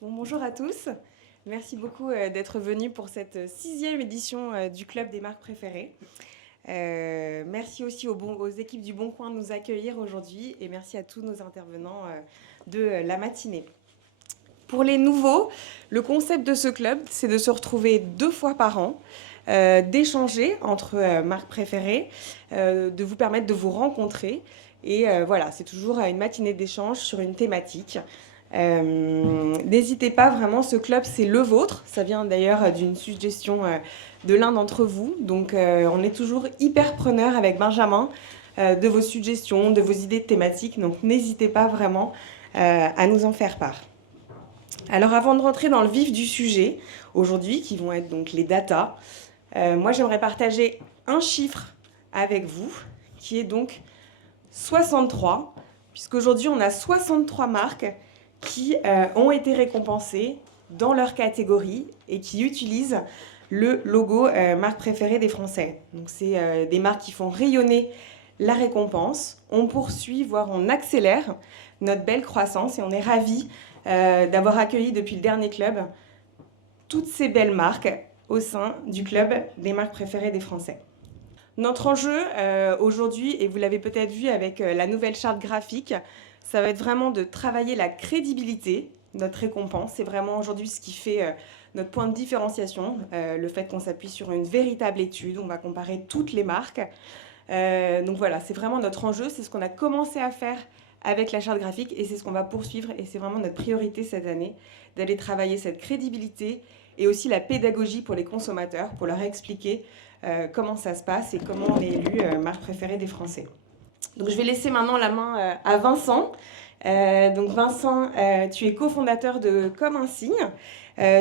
Bonjour à tous. Merci beaucoup d'être venus pour cette sixième édition du Club des marques préférées. Merci aussi aux équipes du Bon Coin de nous accueillir aujourd'hui et merci à tous nos intervenants de la matinée. Pour les nouveaux, le concept de ce club, c'est de se retrouver 2 fois par an, d'échanger entre marques préférées, de vous permettre de vous rencontrer. Et voilà, c'est toujours une matinée d'échange sur une thématique. N'hésitez pas, vraiment, ce club, c'est le vôtre. Ça vient d'ailleurs d'une suggestion de l'un d'entre vous. Donc, on est toujours hyper preneur avec Benjamin de vos suggestions, de vos idées de thématiques. Donc, n'hésitez pas vraiment à nous en faire part. Alors, avant de rentrer dans le vif du sujet, aujourd'hui, qui vont être donc les datas, moi, j'aimerais partager un chiffre avec vous, qui est donc 63, puisqu'aujourd'hui, on a 63 marques qui ont été récompensées dans leur catégorie et qui utilisent le logo marque préférée des Français. Donc c'est des marques qui font rayonner la récompense. On poursuit, voire on accélère notre belle croissance et on est ravis d'avoir accueilli depuis le dernier club toutes ces belles marques au sein du club des marques préférées des Français. Notre enjeu aujourd'hui, et vous l'avez peut-être vu avec la nouvelle charte graphique, ça va être vraiment de travailler la crédibilité, notre récompense. C'est vraiment aujourd'hui ce qui fait notre point de différenciation, le fait qu'on s'appuie sur une véritable étude. On va comparer toutes les marques. Donc voilà, c'est vraiment notre enjeu. C'est ce qu'on a commencé à faire avec la charte graphique et c'est ce qu'on va poursuivre. Et c'est vraiment notre priorité cette année, d'aller travailler cette crédibilité et aussi la pédagogie pour les consommateurs, pour leur expliquer comment ça se passe et comment on est élu marque préférée des Français. Donc je vais laisser maintenant la main à Vincent. Donc Vincent, tu es cofondateur de Comme un signe.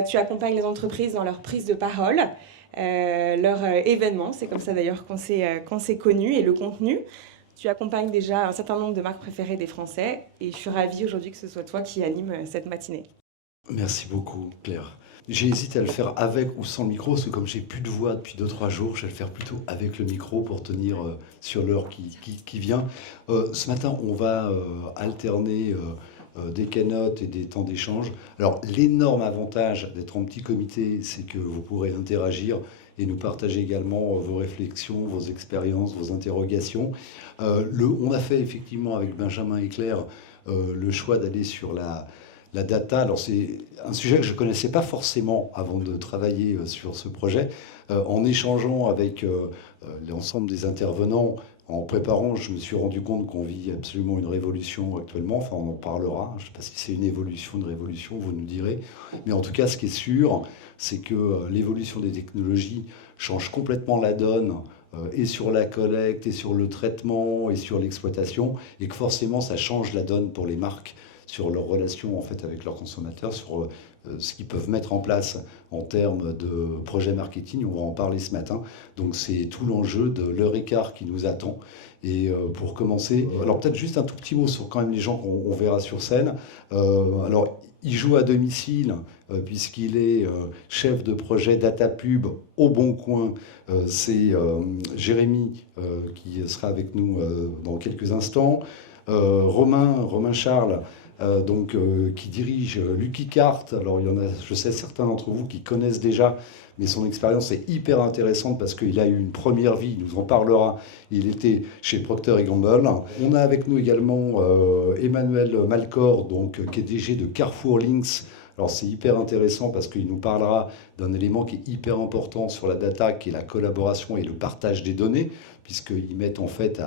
Tu accompagnes les entreprises dans leur prise de parole, leur événement. C'est comme ça d'ailleurs qu'on s'est connus et le contenu. Tu accompagnes déjà un certain nombre de marques préférées des Français et je suis ravie aujourd'hui que ce soit toi qui anime cette matinée. Merci beaucoup, Claire. J'ai hésité à le faire avec ou sans le micro, parce que comme j'ai plus de voix depuis 2 3 jours, je vais le faire plutôt avec le micro pour tenir sur l'heure qui vient. Ce matin, on va alterner des keynotes et des temps d'échange. Alors, l'énorme avantage d'être en petit comité, c'est que vous pourrez interagir et nous partager également vos réflexions, vos expériences, vos interrogations. On a fait effectivement avec Benjamin et Claire le choix d'aller sur la data. Alors c'est un sujet que je ne connaissais pas forcément avant de travailler sur ce projet. En échangeant avec l'ensemble des intervenants, en préparant, je me suis rendu compte qu'on vit absolument une révolution actuellement. Enfin, on en parlera. Je ne sais pas si c'est une évolution, une révolution, vous nous direz. Mais en tout cas, ce qui est sûr, c'est que l'évolution des technologies change complètement la donne et sur la collecte, et sur le traitement, et sur l'exploitation, et que forcément, ça change la donne pour les marques sur leur relation en fait avec leurs consommateurs, sur ce qu'ils peuvent mettre en place en termes de projet marketing. On va en parler ce matin. Donc c'est tout l'enjeu de l'heure et quart qui nous attend. Et pour commencer, alors peut-être juste un tout petit mot sur quand même les gens qu'on verra sur scène. Alors il joue à domicile puisqu'il est chef de projet data pub au Bon Coin. C'est Jérémy qui sera avec nous dans quelques instants. Romain Charles, qui dirige Lucky Cart. Alors, il y en a, je sais, certains d'entre vous qui connaissent déjà, mais son expérience est hyper intéressante parce qu'il a eu une première vie, il nous en parlera. Il était chez Procter Gamble. On a avec nous également Emmanuel Malcor, qui est DG de Carrefour Links. Alors, c'est hyper intéressant parce qu'il nous parlera d'un élément qui est hyper important sur la data, qui est la collaboration et le partage des données, puisqu'ils mettent en fait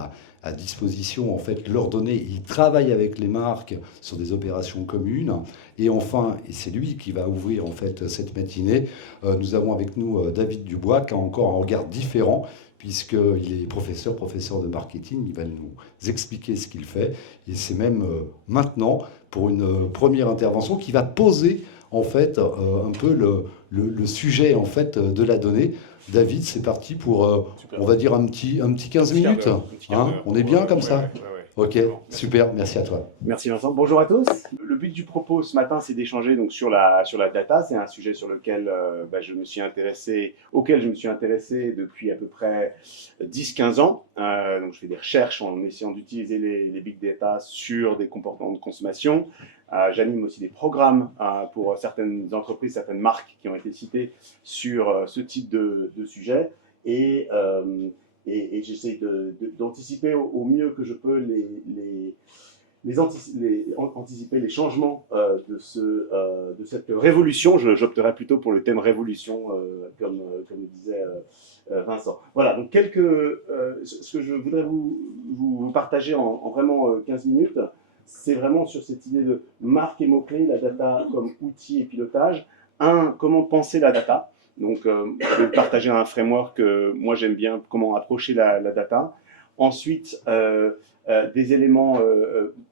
à disposition en fait leurs données. Il travaille avec les marques sur des opérations communes. Et enfin, et c'est lui qui va ouvrir en fait cette matinée, nous avons avec nous David Dubois qui a encore un regard différent puisqu'il est professeur de marketing. Il va nous expliquer ce qu'il fait. Et c'est même maintenant pour une première intervention qui va poser en fait un peu le sujet en fait de la donnée. David, c'est parti pour, on va dire, un petit 15 minutes. Hein, on est bien comme ça? Ok, super, merci à toi. Merci Vincent. Bonjour à tous. Le but du propos ce matin, c'est d'échanger donc sur la data. C'est un sujet sur lequel auquel je me suis intéressé depuis à peu près 10-15 ans. Donc je fais des recherches en essayant d'utiliser les big data sur des comportements de consommation. J'anime aussi des programmes pour certaines entreprises, certaines marques qui ont été citées sur ce type de sujet. Et j'essaie d'anticiper au mieux que je peux anticiper les changements de cette révolution. J'opterais plutôt pour le thème révolution, comme disait Vincent. Voilà, donc ce que je voudrais vous partager en vraiment 15 minutes, c'est vraiment sur cette idée de marque et mots-clés, la data comme outil et pilotage. Comment penser la data. Donc, je vais partager un framework que moi j'aime bien, comment approcher la data. Ensuite, des éléments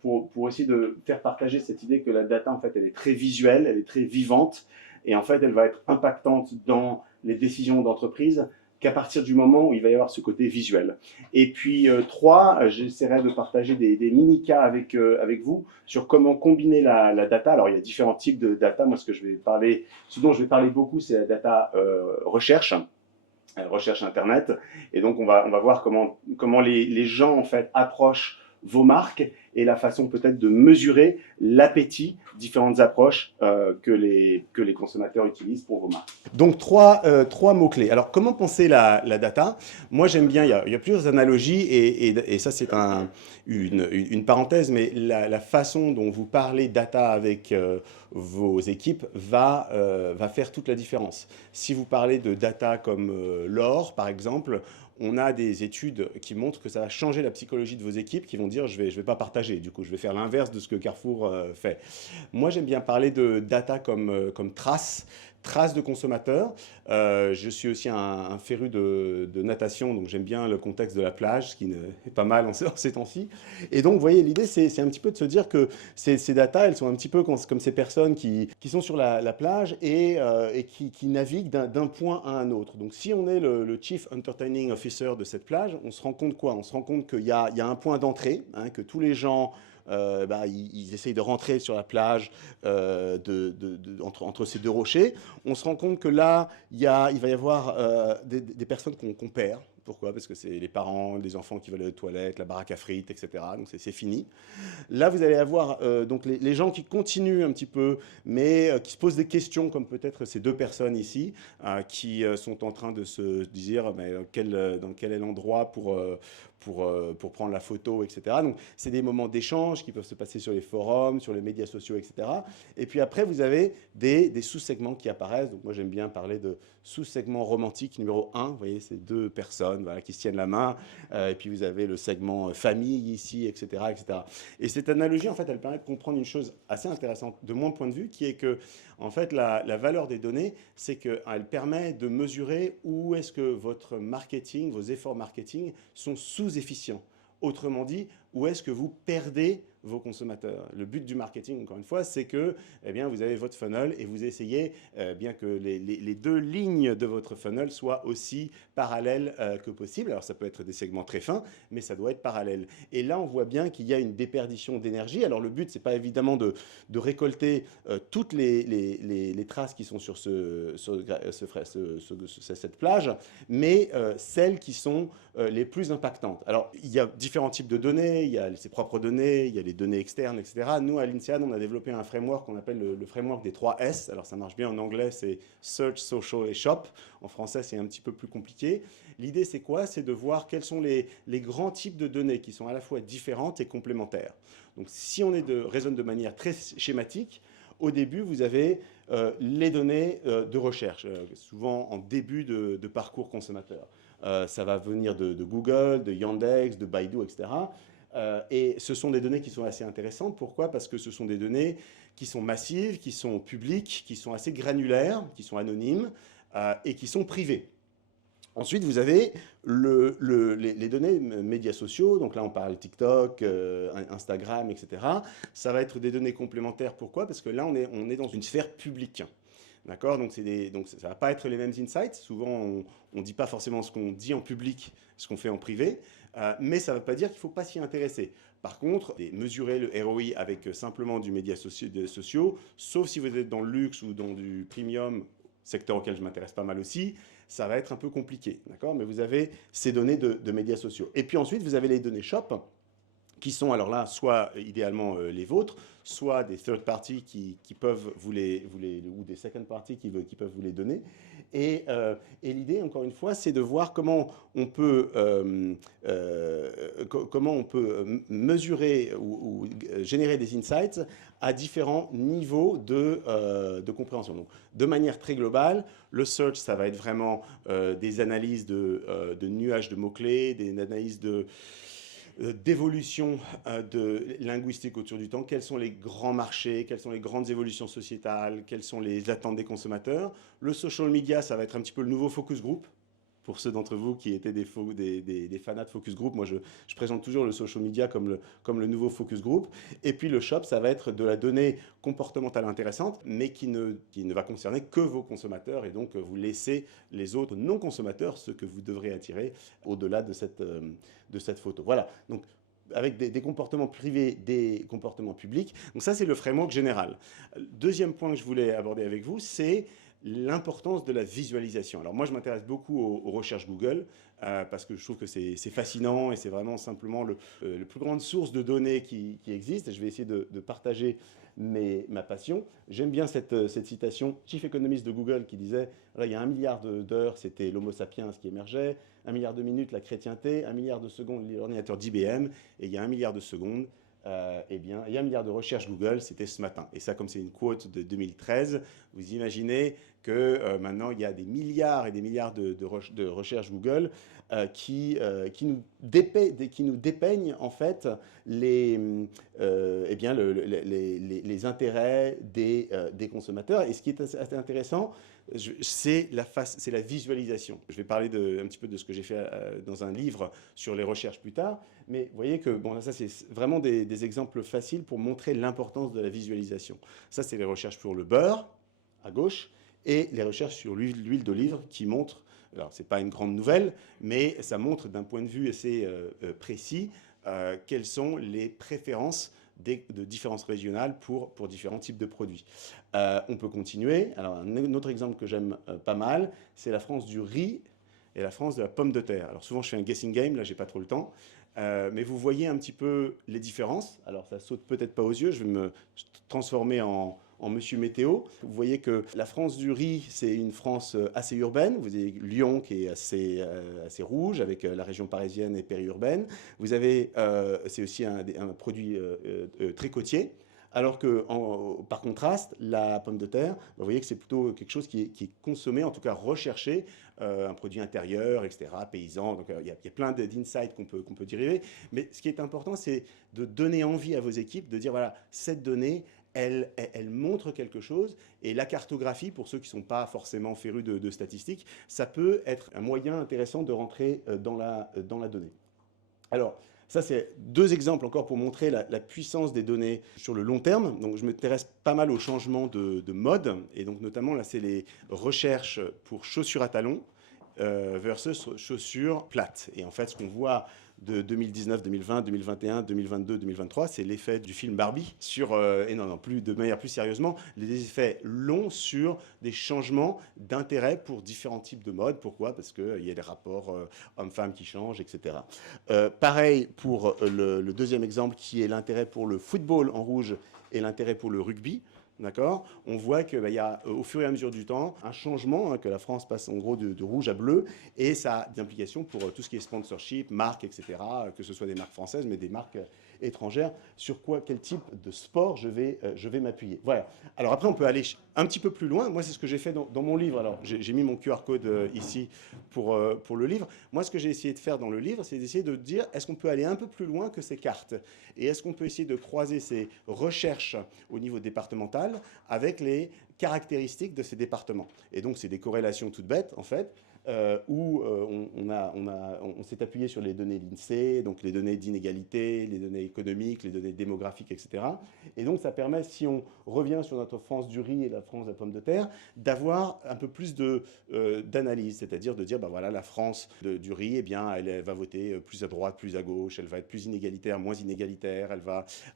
pour essayer de faire partager cette idée que la data, en fait, elle est très visuelle, elle est très vivante, et en fait, elle va être impactante dans les décisions d'entreprise qu'à partir du moment où il va y avoir ce côté visuel. Et puis, j'essaierai de partager des mini-cas avec vous sur comment combiner la data. Alors, il y a différents types de data. Moi, ce dont je vais parler beaucoup, c'est la data recherche Internet. Et donc, on va voir comment les gens, en fait, approchent vos marques et la façon peut-être de mesurer l'appétit, différentes approches que les consommateurs utilisent pour vos marques. Donc, trois mots-clés. Alors, comment penser la data? Moi, j'aime bien, il y a plusieurs analogies et ça, c'est une parenthèse, mais la façon dont vous parlez data avec vos équipes va faire toute la différence. Si vous parlez de data comme l'or, par exemple, on a des études qui montrent que ça va changer la psychologie de vos équipes qui vont dire je vais pas partager, du coup je vais faire l'inverse de ce que Carrefour fait. Moi j'aime bien parler de data comme trace de consommateurs. Je suis aussi un féru de natation, donc j'aime bien le contexte de la plage, ce qui est pas mal en ces temps-ci. Et donc, vous voyez, l'idée, c'est un petit peu de se dire que ces datas, elles sont un petit peu comme ces personnes qui sont sur la plage et qui naviguent d'un point à un autre. Donc, si on est le Chief Entertaining Officer de cette plage, on se rend compte quoi? On se rend compte qu'il y a un point d'entrée, hein, que tous les gens ils essayent de rentrer sur la plage entre ces deux rochers. On se rend compte que là, il va y avoir des personnes qu'on perd. Pourquoi? Parce que c'est les parents, les enfants qui veulent aller aux toilettes, la baraque à frites, etc. Donc c'est fini. Là, vous allez avoir donc les gens qui continuent un petit peu, mais qui se posent des questions, comme peut-être ces deux personnes ici, qui sont en train de se dire mais, dans quel est l'endroit pour prendre la photo, etc. Donc, c'est des moments d'échange qui peuvent se passer sur les forums, sur les médias sociaux, etc. Et puis après, vous avez des sous-segments qui apparaissent. Donc, moi, j'aime bien parler de sous-segment romantique numéro 1. Vous voyez, c'est deux personnes voilà, qui se tiennent la main. Et puis, vous avez le segment famille ici, etc., etc. Et cette analogie, en fait, elle permet de comprendre une chose assez intéressante de mon point de vue, qui est que, en fait, la valeur des données, c'est qu'elle permet de mesurer où est-ce que votre marketing, vos efforts marketing sont sous-efficients. Autrement dit, où est-ce que vous perdez vos consommateurs. Le but du marketing, encore une fois, c'est que eh bien, vous avez votre funnel et vous essayez bien que les deux lignes de votre funnel soient aussi parallèles que possible. Alors, ça peut être des segments très fins, mais ça doit être parallèle. Et là, on voit bien qu'il y a une déperdition d'énergie. Alors, le but, c'est pas évidemment de récolter toutes les traces qui sont sur cette plage, mais celles qui sont les plus impactantes. Alors, il y a différents types de données, il y a ses propres données, il y a les données externes, etc. Nous, à l'INSEAD, on a développé un framework qu'on appelle le framework des 3 S. Alors, ça marche bien en anglais, c'est Search, Social et Shop. En français, c'est un petit peu plus compliqué. L'idée, c'est quoi? C'est de voir quels sont les grands types de données qui sont à la fois différentes et complémentaires. Donc, si on raisonne de manière très schématique, au début, vous avez les données de recherche, souvent en début de parcours consommateur. Ça va venir de Google, de Yandex, de Baidu, etc. Et ce sont des données qui sont assez intéressantes. Pourquoi? Parce que ce sont des données qui sont massives, qui sont publiques, qui sont assez granulaires, qui sont anonymes et qui sont privées. Ensuite, vous avez les données médias sociaux. Donc là, on parle TikTok, Instagram, etc. Ça va être des données complémentaires. Pourquoi? Parce que là, on est dans une sphère publique. D'accord? Donc, ça ne va pas être les mêmes insights. Souvent, on ne dit pas forcément ce qu'on dit en public, ce qu'on fait en privé. Mais ça ne veut pas dire qu'il ne faut pas s'y intéresser. Par contre, mesurer le ROI avec simplement du média sociaux, sauf si vous êtes dans le luxe ou dans du premium, secteur auquel je m'intéresse pas mal aussi, ça va être un peu compliqué, d'accord? Mais vous avez ces données de médias sociaux. Et puis ensuite, vous avez les données shop, qui sont alors là, soit idéalement les vôtres, soit des third parties qui peuvent vous les, ou des second parties qui peuvent vous les donner. Et l'idée, encore une fois, c'est de voir comment on peut mesurer ou générer des insights à différents niveaux de compréhension. Donc, de manière très globale, le search, ça va être vraiment des analyses de nuages de mots-clés, des analyses d'évolution linguistique autour du temps, quels sont les grands marchés, quelles sont les grandes évolutions sociétales, quelles sont les attentes des consommateurs. Le social media, ça va être un petit peu le nouveau focus group. Pour ceux d'entre vous qui étaient des fanats de focus group, moi je présente toujours le social media comme le nouveau focus group. Et puis le shop, ça va être de la donnée comportementale intéressante, mais qui ne va concerner que vos consommateurs. Et donc vous laissez les autres non-consommateurs, ceux que vous devrez attirer au-delà de cette photo. Voilà, donc avec des comportements privés, des comportements publics. Donc ça, c'est le framework général. Deuxième point que je voulais aborder avec vous, c'est l'importance de la visualisation. Alors moi, je m'intéresse beaucoup aux recherches Google parce que je trouve que c'est fascinant et c'est vraiment simplement le plus grande source de données qui existe. Et je vais essayer de partager ma passion. J'aime bien cette citation, chief économiste de Google qui disait « Il y a 1 milliard d'heures, c'était l'homo sapiens qui émergeait, 1 milliard de minutes, la chrétienté, 1 milliard de secondes, l'ordinateur d'IBM, et il y a 1 milliard de secondes, eh bien, il y a 1 milliard de recherches Google, c'était ce matin. » Et ça, comme c'est une quote de 2013, vous imaginez que maintenant, il y a des milliards et des milliards de recherches Google qui nous dépeignent en fait les intérêts des consommateurs. Et ce qui est assez intéressant, c'est la visualisation. Je vais parler un petit peu de ce que j'ai fait dans un livre sur les recherches plus tard, mais vous voyez que bon, ça c'est vraiment des exemples faciles pour montrer l'importance de la visualisation. Ça, c'est les recherches pour le beurre, à gauche, et les recherches sur l'huile d'olive qui montrent, alors c'est pas une grande nouvelle, mais ça montre d'un point de vue assez précis quelles sont les préférences de différences régionales pour différents types de produits. On peut continuer. Alors un autre exemple que j'aime pas mal, c'est la France du riz et la France de la pomme de terre. Alors souvent je fais un guessing game, là j'ai pas trop le temps, mais vous voyez un petit peu les différences. Alors ça saute peut-être pas aux yeux, je vais me transformer en Monsieur Météo. Vous voyez que la France du riz, c'est une France assez urbaine. Vous avez Lyon qui est assez rouge, avec la région parisienne et périurbaine. Vous avez, c'est aussi un produit très côtier. Alors que, par contraste, la pomme de terre, vous voyez que c'est plutôt quelque chose qui est consommé, en tout cas recherché, un produit intérieur, etc., paysan. Donc il y a plein d'insights qu'on peut dériver. Mais ce qui est important, c'est de donner envie à vos équipes de dire, voilà, cette donnée, elle montre quelque chose, et la cartographie, pour ceux qui ne sont pas forcément férus de statistiques, ça peut être un moyen intéressant de rentrer dans la donnée. Alors, ça, c'est 2 exemples encore pour montrer la puissance des données sur le long terme. Donc, je m'intéresse pas mal au changement de mode, et donc notamment, là, c'est les recherches pour chaussures à talons versus chaussures plates. Et en fait, ce qu'on voit de 2019, 2020, 2021, 2022, 2023, c'est l'effet du film Barbie sur, et non, de manière plus sérieusement, les effets longs sur des changements d'intérêt pour différents types de modes. Pourquoi? Parce qu'il y a des rapports hommes-femmes qui changent, etc. Pareil pour le deuxième exemple qui est l'intérêt pour le football en rouge et l'intérêt pour le rugby. D'accord? On voit qu'il y a, au fur et à mesure du temps, un changement, que la France passe en gros de rouge à bleu, et ça a des implications pour tout ce qui est sponsorship, marques, etc., que ce soit des marques françaises, mais des marques étrangères, sur quel type de sport je vais m'appuyer. Voilà. Alors après, on peut aller un petit peu plus loin. Moi, c'est ce que j'ai fait dans mon livre. Alors, j'ai mis mon QR code ici pour le livre. Moi, ce que j'ai essayé de faire dans le livre, c'est d'essayer de dire, est-ce qu'on peut aller un peu plus loin que ces cartes? Et est-ce qu'on peut essayer de croiser ces recherches au niveau départemental avec les caractéristiques de ces départements? Et donc, c'est des corrélations toutes bêtes, en fait. où on s'est appuyé sur les données l'INSEE, donc les données d'inégalité, les données économiques, les données démographiques, etc. Et donc ça permet, si on revient sur notre France du riz et la France de la pomme de terre, d'avoir un peu plus d'analyse, c'est-à-dire de dire, bah voilà, la France du riz, eh bien, elle va voter plus à droite, plus à gauche, elle va être plus inégalitaire, moins inégalitaire,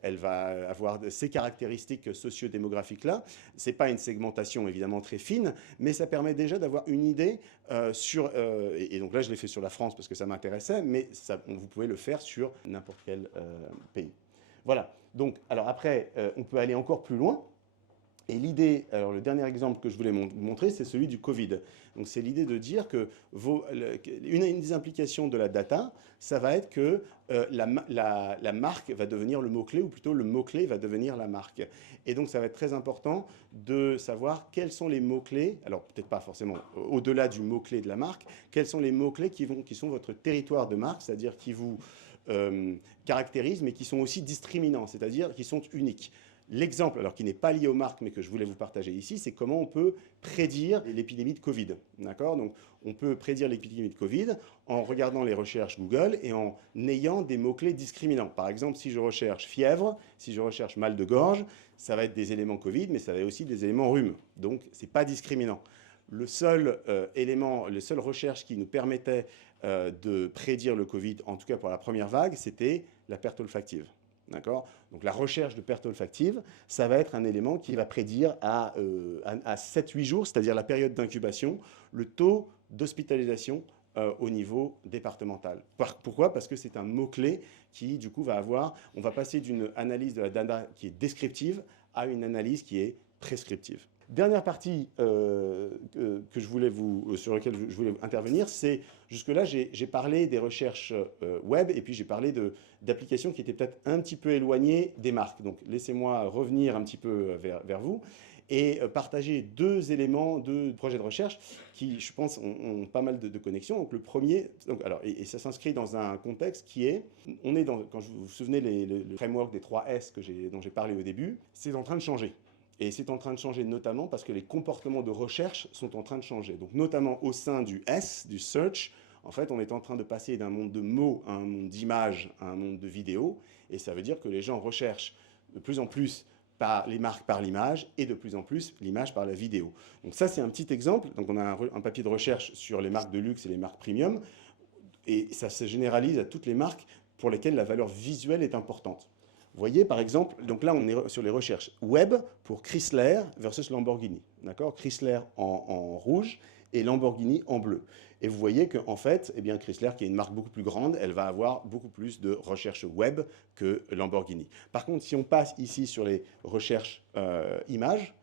elle va avoir ces caractéristiques socio-démographiques-là. Ce n'est pas une segmentation évidemment très fine, mais ça permet déjà d'avoir une idée et donc là je l'ai fait sur la France parce que ça m'intéressait, mais vous pouvez le faire sur n'importe quel pays. Voilà, donc alors après on peut aller encore plus loin. Et l'idée, alors le dernier exemple que je voulais vous montrer, c'est celui du Covid. Donc c'est l'idée de dire que une des implications de la data, ça va être que la marque va devenir le mot-clé, ou plutôt le mot-clé va devenir la marque. Et donc ça va être très important de savoir quels sont les mots-clés, alors peut-être pas forcément au-delà du mot-clé de la marque, quels sont les mots-clés qui sont votre territoire de marque, c'est-à-dire qui vous caractérisent, mais qui sont aussi discriminants, c'est-à-dire qui sont uniques. L'exemple, alors qui n'est pas lié aux marques, mais que je voulais vous partager ici, c'est comment on peut prédire l'épidémie de Covid. D'accord ? Donc, on peut prédire l'épidémie de Covid en regardant les recherches Google et en ayant des mots-clés discriminants. Par exemple, si je recherche fièvre, si je recherche mal de gorge, ça va être des éléments Covid, mais ça va être aussi des éléments rhume. Donc, ce n'est pas discriminant. Le seul recherche qui nous permettait de prédire le Covid, en tout cas pour la première vague, c'était la perte olfactive. D'accord ? Donc la recherche de perte olfactive, ça va être un élément qui va prédire à 7-8 jours, c'est-à-dire la période d'incubation, le taux d'hospitalisation au niveau départemental. Pourquoi ? Parce que c'est un mot-clé qui, du coup, on va passer d'une analyse de la data qui est descriptive à une analyse qui est prescriptive. Dernière partie sur laquelle je voulais intervenir, c'est jusque-là, j'ai parlé des recherches web et puis j'ai parlé d'applications qui étaient peut-être un petit peu éloignées des marques. Donc laissez-moi revenir un petit peu vers vous et partager deux éléments, deux projets de recherche qui, je pense, ont pas mal de connexions. Donc le premier, et ça s'inscrit dans un contexte qui est, quand vous vous souvenez, le framework des 3 S dont j'ai parlé au début, c'est en train de changer. Et c'est en train de changer notamment parce que les comportements de recherche sont en train de changer. Donc notamment au sein du S, du search, en fait, on est en train de passer d'un monde de mots à un monde d'images, à un monde de vidéos. Et ça veut dire que les gens recherchent de plus en plus les marques par l'image et de plus en plus l'image par la vidéo. Donc ça, c'est un petit exemple. Donc on a un papier de recherche sur les marques de luxe et les marques premium. Et ça se généralise à toutes les marques pour lesquelles la valeur visuelle est importante. Vous voyez, par exemple, donc là, on est sur les recherches web pour Chrysler versus Lamborghini. D'accord ? Chrysler en rouge et Lamborghini en bleu. Et vous voyez qu'en fait, eh bien, Chrysler, qui est une marque beaucoup plus grande, elle va avoir beaucoup plus de recherches web que Lamborghini. Par contre, si on passe ici sur les recherches images,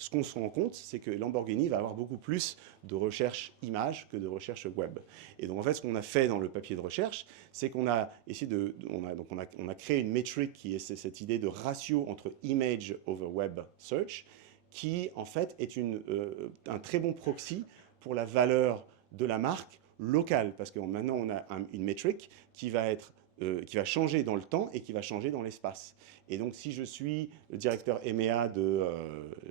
ce qu'on se rend compte, c'est que Lamborghini va avoir beaucoup plus de recherche images que de recherche web. Et donc, en fait, ce qu'on a fait dans le papier de recherche, c'est qu'on a essayé on a créé une métrique qui est cette idée de ratio entre image over web search, qui, en fait, est un très bon proxy pour la valeur de la marque locale. Parce que maintenant, on a une métrique qui va changer dans le temps et qui va changer dans l'espace. Et donc, si je suis le directeur EMEA de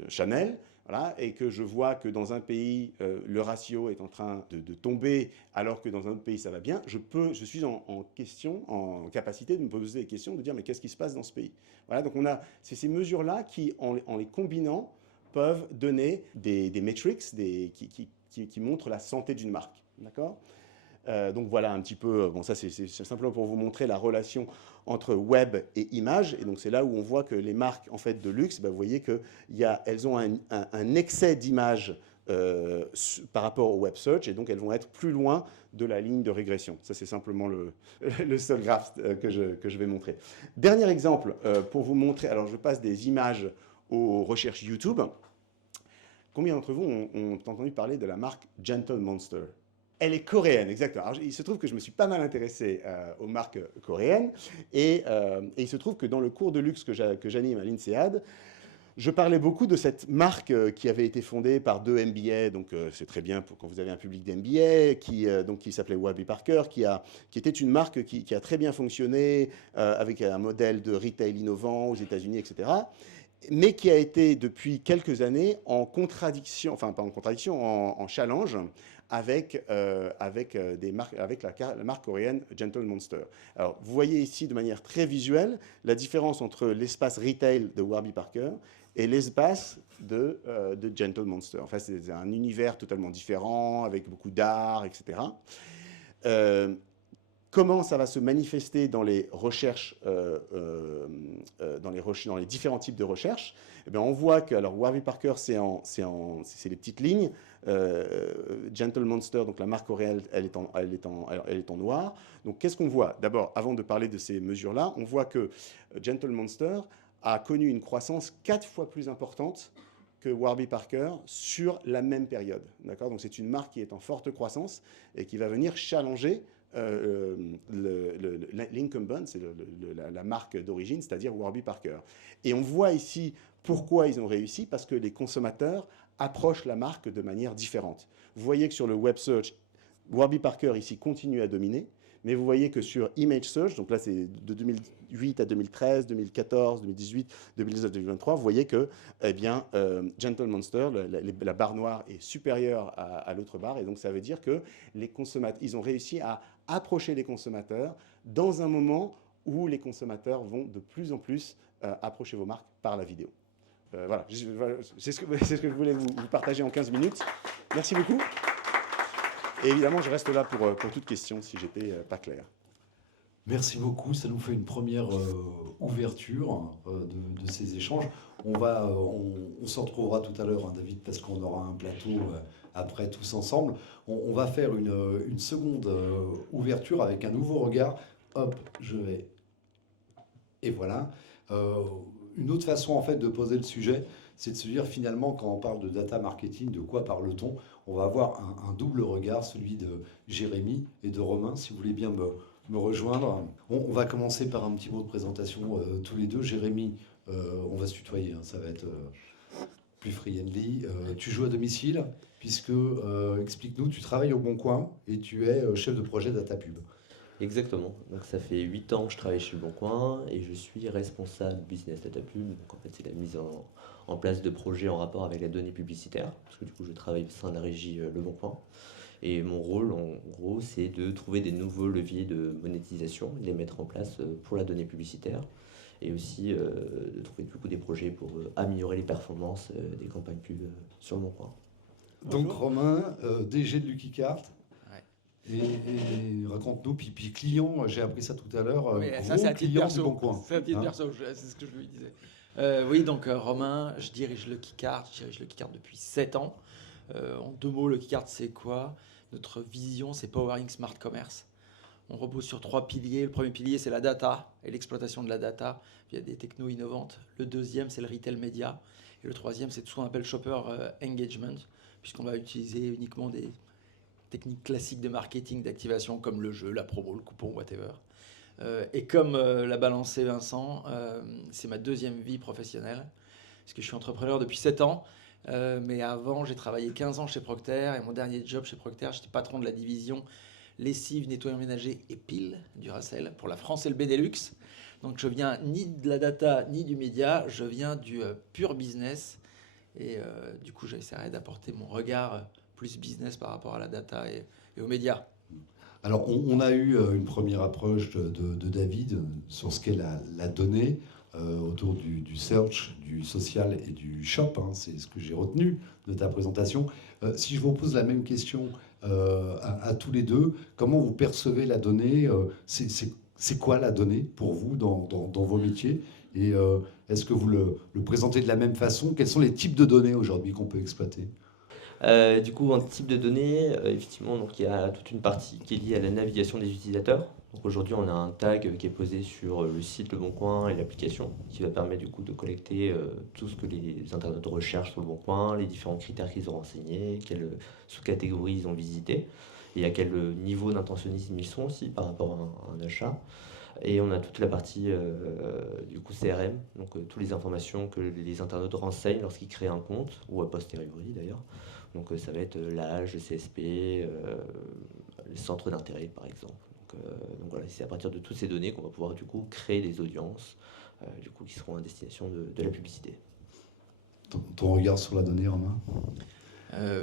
Chanel, voilà, et que je vois que dans un pays, le ratio est en train de tomber, alors que dans un autre pays, ça va bien, je suis en capacité de me poser des questions, de dire, mais qu'est-ce qui se passe dans ce pays ? Voilà, donc c'est ces mesures-là qui, en les combinant, peuvent donner des metrics qui montrent la santé d'une marque. D'accord ? Donc voilà un petit peu, bon ça c'est simplement pour vous montrer la relation entre web et image, et donc c'est là où on voit que les marques en fait de luxe, vous voyez qu'elles ont un excès d'images par rapport au web search, et donc elles vont être plus loin de la ligne de régression. Ça c'est simplement le seul graphe que je vais montrer. Dernier exemple pour vous montrer, alors je passe des images aux recherches YouTube. Combien d'entre vous ont entendu parler de la marque Gentle Monster ? Elle est coréenne, exactement. Alors, il se trouve que je me suis pas mal intéressé aux marques coréennes et il se trouve que dans le cours de luxe que j'anime à l'INSEAD, je parlais beaucoup de cette marque qui avait été fondée par 2 MBA, donc c'est très bien quand vous avez un public d'MBA, qui s'appelait Warby Parker, qui était une marque qui a très bien fonctionné avec un modèle de retail innovant aux États-Unis, etc. mais qui a été depuis quelques années en contradiction, enfin pas en contradiction, en challenge avec, des marques, avec la marque coréenne Gentle Monster. Alors, vous voyez ici de manière très visuelle la différence entre l'espace retail de Warby Parker et l'espace de Gentle Monster. Enfin, c'est un univers totalement différent, avec beaucoup d'art, etc. Comment ça va se manifester dans les recherches, dans les différents types de recherches? Eh bien, on voit que, alors, Warby Parker, c'est les petites lignes. Gentle Monster, donc la marque coréenne, elle est en noir. Donc, qu'est-ce qu'on voit? D'abord, avant de parler de ces mesures-là, on voit que Gentle Monster a connu une croissance 4 fois plus importante que Warby Parker sur la même période. D'accord? Donc, c'est une marque qui est en forte croissance et qui va venir challenger l'incumbent, c'est la marque d'origine, c'est-à-dire Warby Parker. Et on voit ici pourquoi ils ont réussi, parce que les consommateurs approchent la marque de manière différente. Vous voyez que sur le web search, Warby Parker ici continue à dominer, mais vous voyez que sur Image Search, donc là c'est de 2008 à 2013, 2014, 2018, 2019, 2023, vous voyez que eh bien, Gentle Monster, la barre noire est supérieure à l'autre barre, et donc ça veut dire que les consommateurs, ils ont réussi à approcher les consommateurs dans un moment où les consommateurs vont de plus en plus approcher vos marques par la vidéo. Voilà, c'est ce que je voulais vous partager en 15 minutes. Merci beaucoup. Et évidemment, je reste là pour toute question si j'étais pas clair. Merci beaucoup, ça nous fait une première ouverture de ces échanges. On se retrouvera tout à l'heure, hein, David, parce qu'on aura un plateau après tous ensemble. On va faire une seconde ouverture avec un nouveau regard. Hop, je vais... Et voilà. Une autre façon en fait de poser le sujet, c'est de se dire finalement quand on parle de data marketing, de quoi parle-t-on? On va avoir un double regard, celui de Jérémy et de Romain, si vous voulez bien me rejoindre. On va commencer par un petit mot de présentation tous les deux. Jérémy, on va se tutoyer, hein, ça va être plus friendly. Tu joues à domicile, puisque, explique-nous, tu travailles au Bon Coin et tu es chef de projet Data Pub. Exactement. Donc ça fait 8 ans que je travaille chez Le Bon Coin et je suis responsable business data pub. Donc en fait c'est la mise en place de projets en rapport avec la donnée publicitaire. Parce que du coup je travaille au sein de la régie Le Bon Coin. Et mon rôle en gros c'est de trouver des nouveaux leviers de monétisation, de les mettre en place pour la donnée publicitaire. Et aussi de trouver du coup des projets pour améliorer les performances des campagnes pub sur Le Bon Coin. Donc Romain, DG de Lucky Cart. Ouais. Et raconte-nous, puis client, j'ai appris ça tout à l'heure, Oui, gros ça c'est un titre client du Bon perso. Coin. C'est un titre Hein. perso, c'est ce que je lui disais. Oui, donc Romain, je dirige Lucky Cart. Je dirige Lucky Cart depuis 7 ans. En 2 mots, Lucky Cart, c'est quoi? Notre vision, c'est Powering Smart Commerce. On repose sur 3 piliers. Le premier pilier, c'est la data et l'exploitation de la data via des technos innovantes. Le deuxième, c'est le retail média. Et le troisième, c'est tout ce qu'on appelle shopper engagement, puisqu'on va utiliser uniquement des techniques classiques de marketing, d'activation, comme le jeu, la promo, le coupon, whatever. Et comme l'a balancé Vincent, c'est ma deuxième vie professionnelle, parce que je suis entrepreneur depuis 7 ans. Mais avant, j'ai travaillé 15 ans chez Procter, et mon dernier job chez Procter, j'étais patron de la division lessive, nettoyant ménager et piles du Racel pour la France et le Benelux. Donc je viens ni de la data ni du média, je viens du pur business. Et du coup, j'essaierai d'apporter mon regard plus business par rapport à la data et aux médias. Alors, on a eu une première approche de David sur ce qu'est la donnée autour du search, du social et du shop. Hein, c'est ce que j'ai retenu de ta présentation. Si je vous pose la même question à tous les deux, comment vous percevez la donnée? C'est quoi la donnée pour vous dans vos métiers? Et est-ce que vous le présentez de la même façon? Quels sont les types de données aujourd'hui qu'on peut exploiter? Du coup, en type de données, effectivement, donc il y a toute une partie qui est liée à la navigation des utilisateurs. Donc aujourd'hui, on a un tag qui est posé sur le site Le Bon Coin et l'application, qui va permettre du coup de collecter tout ce que les internautes recherchent sur Le Bon Coin, les différents critères qu'ils ont renseignés, quelles sous-catégories ils ont visité, et à quel niveau d'intentionnisme ils sont aussi par rapport à un achat. Et on a toute la partie du coup CRM, donc toutes les informations que les internautes renseignent lorsqu'ils créent un compte, ou a posteriori d'ailleurs. Donc ça va être l'âge, le CSP, les centres d'intérêt par exemple. Donc voilà, c'est à partir de toutes ces données qu'on va pouvoir du coup créer des audiences du coup, qui seront à destination de la publicité. Ton regard sur la donnée, Romain?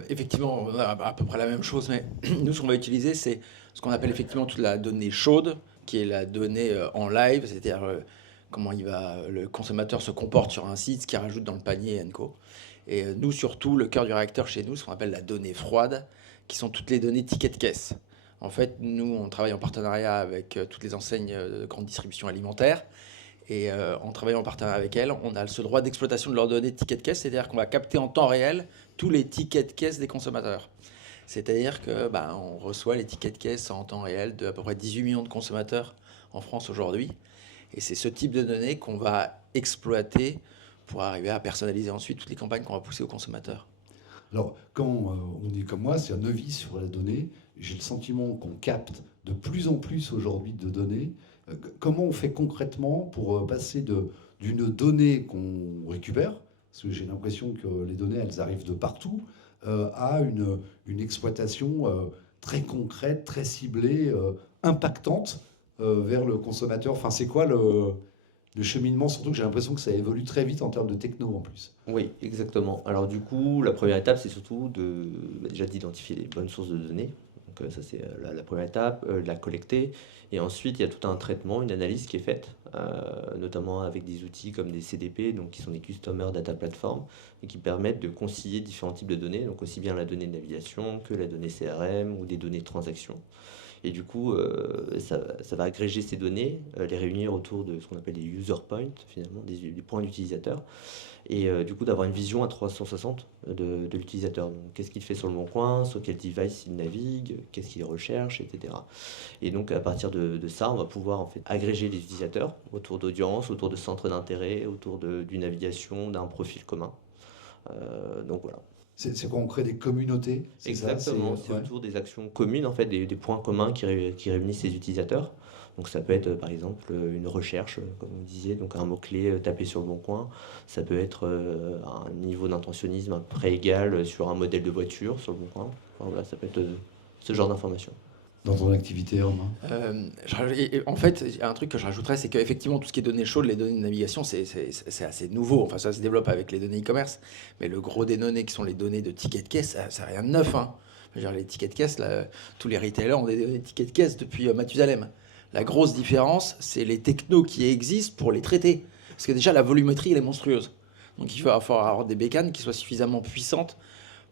Effectivement, on a à peu près la même chose, mais nous, ce qu'on va utiliser, c'est ce qu'on appelle effectivement toute la donnée chaude, qui est la donnée en live, c'est-à-dire comment le consommateur se comporte sur un site, ce qu'il rajoute dans le panier et co. Et nous, surtout, le cœur du réacteur chez nous, ce qu'on appelle la donnée froide, qui sont toutes les données tickets de caisse. En fait, nous, on travaille en partenariat avec toutes les enseignes de grande distribution alimentaire. Et en travaillant en partenariat avec elles, on a ce droit d'exploitation de leurs données de tickets de caisse, c'est-à-dire qu'on va capter en temps réel tous les tickets de caisse des consommateurs. C'est-à-dire que on reçoit les tickets de caisse en temps réel de à peu près 18 millions de consommateurs en France aujourd'hui. Et c'est ce type de données qu'on va exploiter pour arriver à personnaliser ensuite toutes les campagnes qu'on va pousser aux consommateurs. Alors, quand on est comme moi, c'est un novice sur la donnée, j'ai le sentiment qu'on capte de plus en plus aujourd'hui de données. Comment on fait concrètement pour passer d'une donnée qu'on récupère, parce que j'ai l'impression que les données, elles arrivent de partout, à une exploitation très concrète, très ciblée, impactante vers le consommateur. Enfin, c'est quoi le cheminement? Surtout que j'ai l'impression que ça évolue très vite en termes de techno en plus. Oui, exactement. Alors du coup, la première étape, c'est surtout déjà d'identifier les bonnes sources de données. Donc ça, c'est la première étape, de la collecter. Et ensuite, il y a tout un traitement, une analyse qui est faite, notamment avec des outils comme des CDP, donc qui sont des Customer Data Platform, et qui permettent de concilier différents types de données, donc aussi bien la donnée de navigation que la donnée CRM ou des données de transaction. Et du coup, ça va agréger ces données, les réunir autour de ce qu'on appelle des user points, finalement, des points d'utilisateur. Et du coup, d'avoir une vision à 360 de l'utilisateur. Donc, qu'est-ce qu'il fait sur le bon coin, sur quel device il navigue, qu'est-ce qu'il recherche, etc. Et donc, à partir de ça, on va pouvoir en fait agréger les utilisateurs autour d'audience, autour de centres d'intérêt, autour d'une navigation, d'un profil commun. Donc voilà. C'est quoi, on crée des communautés? Exactement, c'est autour des actions communes, en fait, des points communs qui réunissent ces utilisateurs. Donc ça peut être par exemple une recherche, comme vous disiez, donc un mot-clé tapé sur le bon coin. Ça peut être un niveau d'intentionnisme à peu près égal sur un modèle de voiture sur le bon coin. Enfin, voilà, ça peut être ce genre d'information. Dans ton activité, Romain? En fait, il y a un truc que je rajouterais, c'est qu'effectivement, tout ce qui est données chaudes, les données de navigation, c'est assez nouveau. Enfin, ça se développe avec les données e-commerce. Mais le gros des données qui sont les données de tickets de caisse, ça n'a rien de neuf. Hein. Je veux dire, les tickets de caisse, là, tous les retailers ont des données de tickets de caisse depuis Mathusalem. La grosse différence, c'est les technos qui existent pour les traiter. Parce que déjà, la volumétrie, elle est monstrueuse. Donc, il va falloir avoir des bécanes qui soient suffisamment puissantes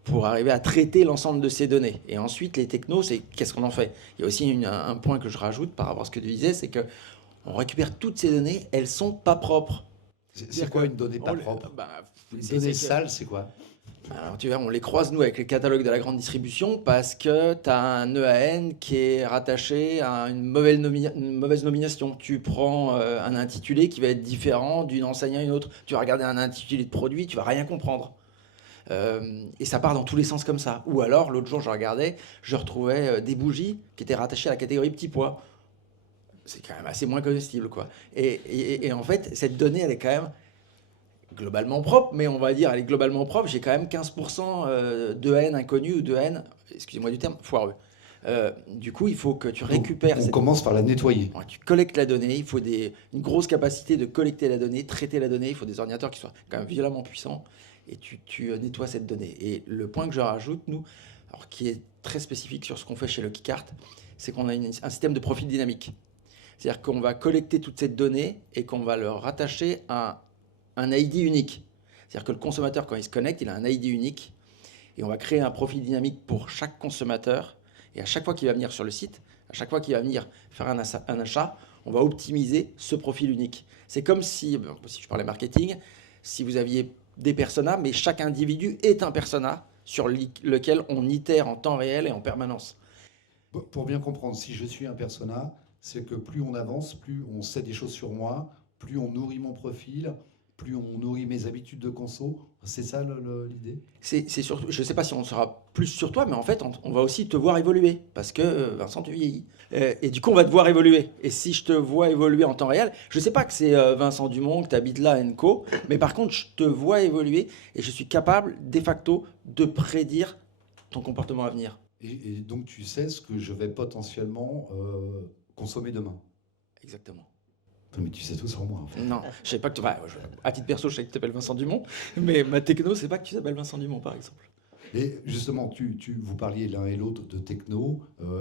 pour arriver à traiter l'ensemble de ces données. Et ensuite, les technos, c'est qu'est-ce qu'on en fait? Il y a aussi un point que je rajoute par rapport à ce que tu disais, c'est qu'on récupère toutes ces données, elles sont pas propres. C'est quoi une donnée pas propre? Une donnée sale, c'est quoi? Alors tu vois, on les croise nous avec les catalogues de la grande distribution parce que tu as un EAN qui est rattaché à une mauvaise nomination. Tu prends un intitulé qui va être différent d'une enseigne à une autre. Tu vas regarder un intitulé de produit, tu vas rien comprendre. Et ça part dans tous les sens comme ça. Ou alors, l'autre jour, je regardais, je retrouvais des bougies qui étaient rattachées à la catégorie petits pois. C'est quand même assez moins comestible, quoi. Et en fait, cette donnée, elle est quand même globalement propre, mais on va dire, elle est globalement propre. J'ai quand même 15% de haine inconnue ou de haine, excusez-moi du terme, foireux. Du coup, il faut que tu récupères. On commence par la nettoyer. Ouais, tu collectes la donnée, il faut une grosse capacité de collecter la donnée, traiter la donnée, il faut des ordinateurs qui soient quand même violemment puissants, et tu nettoies cette donnée. Et le point que je rajoute, nous, alors qui est très spécifique sur ce qu'on fait chez Lucky Cart, c'est qu'on a un système de profil dynamique. C'est-à-dire qu'on va collecter toute cette donnée et qu'on va le rattacher à un ID unique. C'est-à-dire que le consommateur, quand il se connecte, il a un ID unique, et on va créer un profil dynamique pour chaque consommateur. Et à chaque fois qu'il va venir sur le site, à chaque fois qu'il va venir faire un achat, on va optimiser ce profil unique. C'est comme si je parlais marketing, si vous aviez des personas, mais chaque individu est un persona sur lequel on itère en temps réel et en permanence. Pour bien comprendre, si je suis un persona, c'est que plus on avance, plus on sait des choses sur moi, plus on nourrit mon profil, plus on nourrit mes habitudes de conso. C'est ça l'idée? C'est surtout, je ne sais pas si on sera plus sur toi, mais en fait, on va aussi te voir évoluer. Parce que, Vincent, tu vieillis. Et du coup, on va te voir évoluer. Et si je te vois évoluer en temps réel, je ne sais pas que c'est Vincent Dumont, que tu habites là, co, mais par contre, je te vois évoluer et je suis capable, de facto, de prédire ton comportement à venir. Et donc, tu sais ce que je vais potentiellement consommer demain. Exactement. Mais tu sais tout sur moi, en fait. Non, je sais pas que tu... à titre perso, je sais que tu t'appelles Vincent Dumont, mais ma techno, c'est pas que tu t'appelles Vincent Dumont, par exemple. Et justement, vous parliez l'un et l'autre de techno.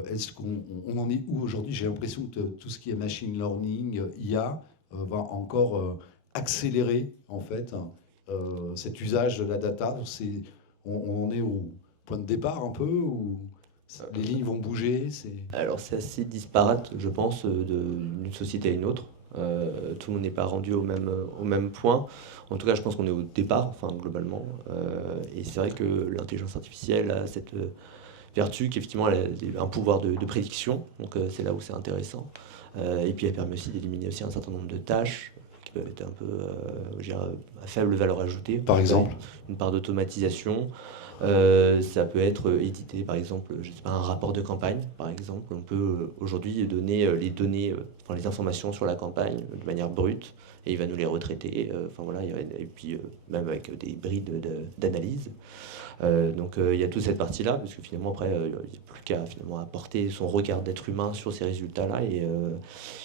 Est-ce on en est où aujourd'hui? J'ai l'impression que tout ce qui est machine learning, IA, va encore accélérer en fait cet usage de la data. On en est au point de départ un peu où les lignes vont bouger. Alors c'est assez disparate, je pense, d'une société à une autre. Tout le monde n'est pas rendu au même point. En tout cas, je pense qu'on est au départ, enfin globalement. Et c'est vrai que l'intelligence artificielle a cette vertu qu'effectivement elle a un pouvoir de prédiction. Donc c'est là où c'est intéressant. Et puis elle permet aussi d'éliminer aussi un certain nombre de tâches qui peuvent être un peu je dirais, à faible valeur ajoutée. Par exemple, une part d'automatisation. Ça peut être éditer, par exemple, je sais pas, un rapport de campagne, par exemple. On peut aujourd'hui donner les données, enfin, les informations sur la campagne de manière brute, et il va nous les retraiter. Enfin voilà, et puis même avec des brides d'analyse. Donc il y a toute cette partie-là, parce que finalement après, il n'y a plus qu'à finalement apporter son regard d'être humain sur ces résultats-là,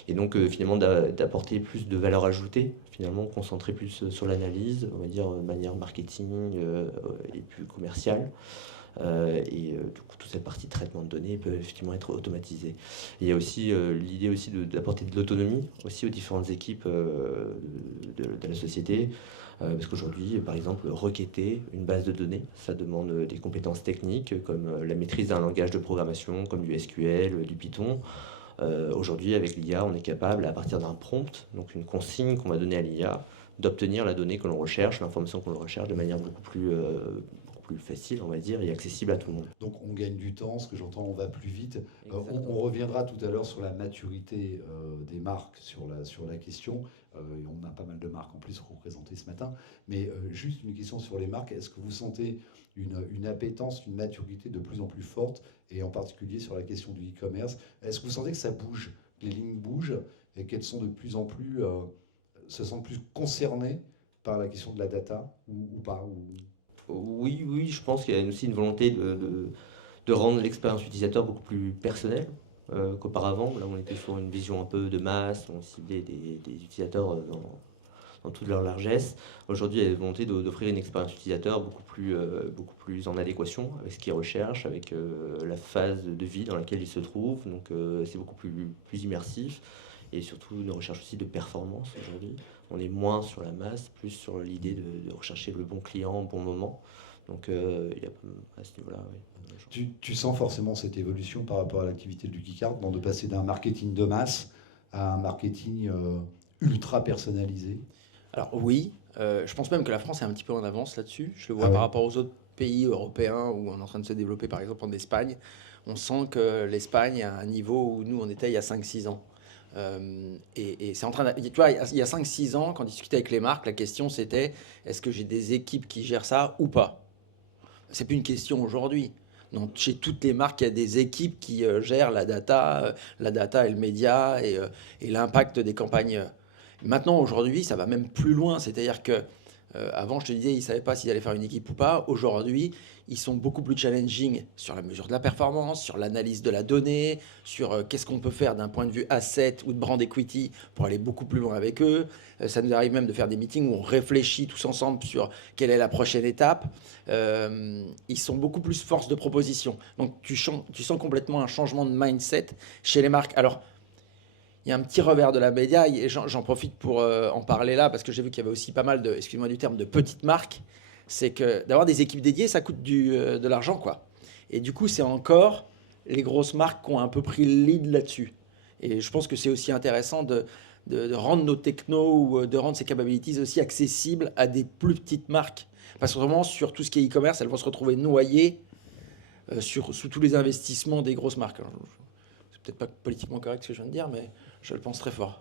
et donc finalement d'apporter plus de valeur ajoutée, finalement concentrer plus sur l'analyse, on va dire de manière marketing et plus commerciale. Du coup, toute cette partie de traitement de données peut effectivement être automatisée. Et il y a aussi l'idée aussi d'apporter de l'autonomie aussi aux différentes équipes de la société. Parce qu'aujourd'hui, par exemple, requêter une base de données, ça demande des compétences techniques comme la maîtrise d'un langage de programmation, comme du SQL, du Python. Aujourd'hui, avec l'IA, on est capable, à partir d'un prompt, donc une consigne qu'on va donner à l'IA, d'obtenir la donnée que l'on recherche, l'information que l'on recherche de manière beaucoup plus facile, on va dire, et accessible à tout le monde. Donc on gagne du temps, ce que j'entends, on va plus vite. On reviendra tout à l'heure sur la maturité des marques, sur la question. On a pas mal de marques en plus représentées ce matin. Mais juste une question sur les marques. Est-ce que vous sentez une appétence, une maturité de plus en plus forte, et en particulier sur la question du e-commerce? Est-ce que vous sentez que ça bouge, les lignes bougent, et qu'elles sont de plus en plus, se sentent plus concernées par la question de la data ou pas Oui, je pense qu'il y a aussi une volonté de rendre l'expérience utilisateur beaucoup plus personnelle qu'auparavant. Là, on était sur une vision un peu de masse, on ciblait des utilisateurs dans toute leur largesse. Aujourd'hui, il y a une volonté d'offrir une expérience utilisateur beaucoup plus en adéquation avec ce qu'ils recherchent, avec la phase de vie dans laquelle ils se trouvent. Donc, c'est beaucoup plus immersif. Et surtout une recherche aussi de performance aujourd'hui. On est moins sur la masse, plus sur l'idée de rechercher le bon client au bon moment. Donc il y a à ce niveau-là, oui. Tu sens forcément cette évolution par rapport à l'activité du Geekart, de passer d'un marketing de masse à un marketing ultra personnalisé? Alors oui, je pense même que la France est un petit peu en avance là-dessus. Je le vois Ah par ouais. rapport aux autres pays européens où on est en train de se développer, par exemple en Espagne. On sent que l'Espagne est à un niveau où nous on était il y a 5-6 ans. Et c'est en train de, tu vois, il y a 5-6 ans, quand on discutait avec les marques, la question c'était est-ce que j'ai des équipes qui gèrent ça ou pas? C'est plus une question aujourd'hui. Donc, chez toutes les marques, il y a des équipes qui gèrent la data et le média et l'impact des campagnes. Maintenant, aujourd'hui, ça va même plus loin. C'est-à-dire que avant, je te disais, ils ne savaient pas s'ils allaient faire une équipe ou pas. Aujourd'hui, ils sont beaucoup plus challenging sur la mesure de la performance, sur l'analyse de la donnée, sur qu'est-ce qu'on peut faire d'un point de vue asset ou de brand equity pour aller beaucoup plus loin avec eux. Ça nous arrive même de faire des meetings où on réfléchit tous ensemble sur quelle est la prochaine étape. Ils sont beaucoup plus force de proposition. Donc tu sens complètement un changement de mindset chez les marques. Alors, il y a un petit revers de la média, et j'en profite pour en parler là, parce que j'ai vu qu'il y avait aussi pas mal de, excuse-moi du terme, de petites marques. C'est que d'avoir des équipes dédiées, ça coûte de l'argent, quoi. Et du coup, c'est encore les grosses marques qui ont un peu pris le lead là-dessus. Et je pense que c'est aussi intéressant de rendre nos technos ou de rendre ces capabilities aussi accessibles à des plus petites marques. Parce que vraiment, sur tout ce qui est e-commerce, elles vont se retrouver noyées sous tous les investissements des grosses marques. Alors, c'est peut-être pas politiquement correct ce que je viens de dire, mais je le pense très fort.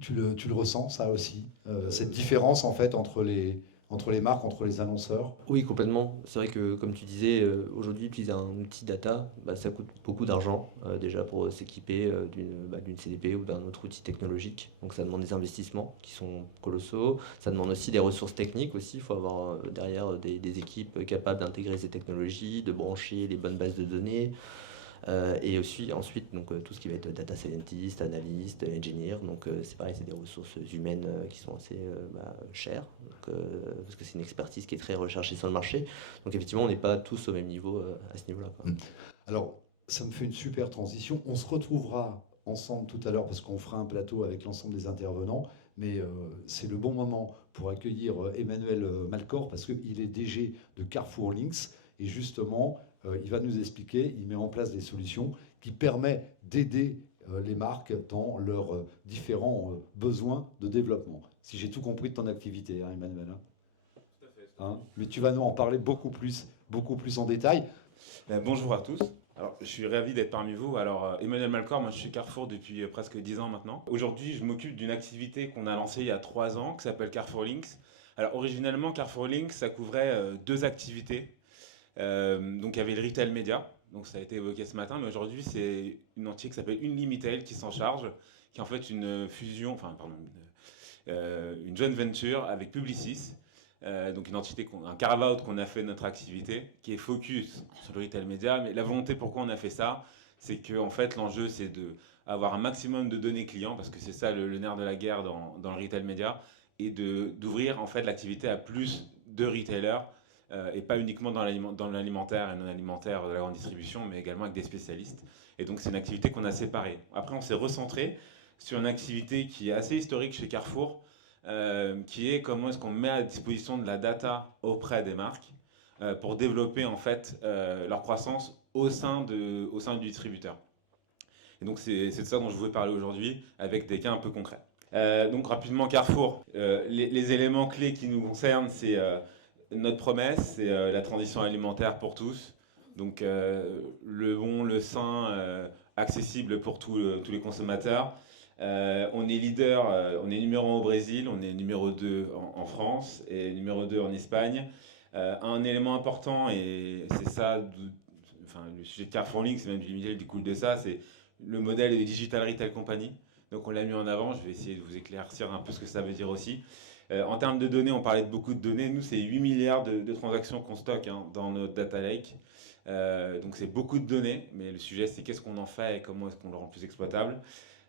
Tu le ressens, ça aussi, cette différence en fait entre les marques, entre les annonceurs? Oui, complètement. C'est vrai que, comme tu disais, aujourd'hui, utiliser un outil data, ça coûte beaucoup d'argent, déjà pour s'équiper d'une CDP ou d'un autre outil technologique. Donc ça demande des investissements qui sont colossaux. Ça demande aussi des ressources techniques aussi. Il faut avoir derrière des équipes capables d'intégrer ces technologies, de brancher les bonnes bases de données. Et aussi, ensuite, donc, tout ce qui va être data scientist, analyst, engineer. Donc, c'est pareil, c'est des ressources humaines qui sont assez chères, donc, parce que c'est une expertise qui est très recherchée sur le marché. Donc, effectivement, on n'est pas tous au même niveau à ce niveau-là, quoi. Alors, ça me fait une super transition. On se retrouvera ensemble tout à l'heure parce qu'on fera un plateau avec l'ensemble des intervenants. Mais c'est le bon moment pour accueillir Emmanuel Malcor parce qu'il est DG de Carrefour Links. Et justement, il va nous expliquer, il met en place des solutions qui permettent d'aider les marques dans leurs différents besoins de développement. Si j'ai tout compris de ton activité, hein, Emmanuel. Hein. Tout à fait. Hein, mais tu vas nous en parler beaucoup plus en détail. Bonjour à tous. Alors, je suis ravi d'être parmi vous. Alors, Emmanuel Malcor, moi je suis Carrefour depuis presque 10 ans maintenant. Aujourd'hui, je m'occupe d'une activité qu'on a lancée il y a 3 ans qui s'appelle Carrefour Links. Alors, originellement, Carrefour Links, ça couvrait 2 activités. Donc, il y avait le retail média, donc ça a été évoqué ce matin, mais aujourd'hui, c'est une entité qui s'appelle Unlimitail qui s'en charge, qui est en fait une fusion, une joint venture avec Publicis. Donc une entité, un carve-out qu'on a fait de notre activité, qui est focus sur le retail média. Mais la volonté pourquoi on a fait ça, c'est que en fait l'enjeu c'est d'avoir un maximum de données clients, parce que c'est ça le nerf de la guerre dans le retail média, et d'ouvrir en fait l'activité à plus de retailers, et pas uniquement dans l'alimentaire et non alimentaire de la grande distribution, mais également avec des spécialistes. Et donc c'est une activité qu'on a séparée. Après on s'est recentré sur une activité qui est assez historique chez Carrefour, qui est comment est-ce qu'on met à disposition de la data auprès des marques pour développer en fait leur croissance au sein du distributeur. Et donc c'est de ça dont je voulais parler aujourd'hui avec des cas un peu concrets. Donc rapidement Carrefour, les éléments clés qui nous concernent, c'est notre promesse, c'est la transition alimentaire pour tous. Donc le bon, le sain, accessible pour tous les consommateurs. On est leader, on est numéro 1 au Brésil, on est numéro 2 en France et numéro 2 en Espagne. Un élément important, et c'est ça, le sujet de Carrefour Links, c'est même du limité du coup de ça, c'est le modèle de Digital Retail Company. Donc on l'a mis en avant, je vais essayer de vous éclaircir un peu ce que ça veut dire aussi. En termes de données, on parlait de beaucoup de données. Nous, c'est 8 milliards de transactions qu'on stocke dans notre data lake. Donc c'est beaucoup de données, mais le sujet c'est qu'est-ce qu'on en fait et comment est-ce qu'on le rend plus exploitable.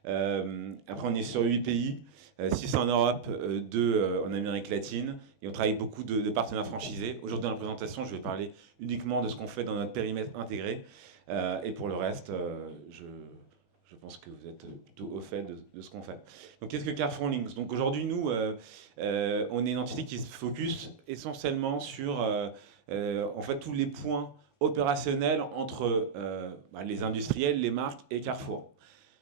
Après on est sur 8 pays, 6 en Europe, 2 en Amérique latine, et on travaille beaucoup de partenaires franchisés. Aujourd'hui dans la présentation je vais parler uniquement de ce qu'on fait dans notre périmètre intégré, et pour le reste je pense que vous êtes plutôt au fait de ce qu'on fait. Donc qu'est-ce que Carrefour Links? Donc aujourd'hui nous on est une entité qui se focus essentiellement sur en fait tous les points opérationnels entre les industriels, les marques et Carrefour.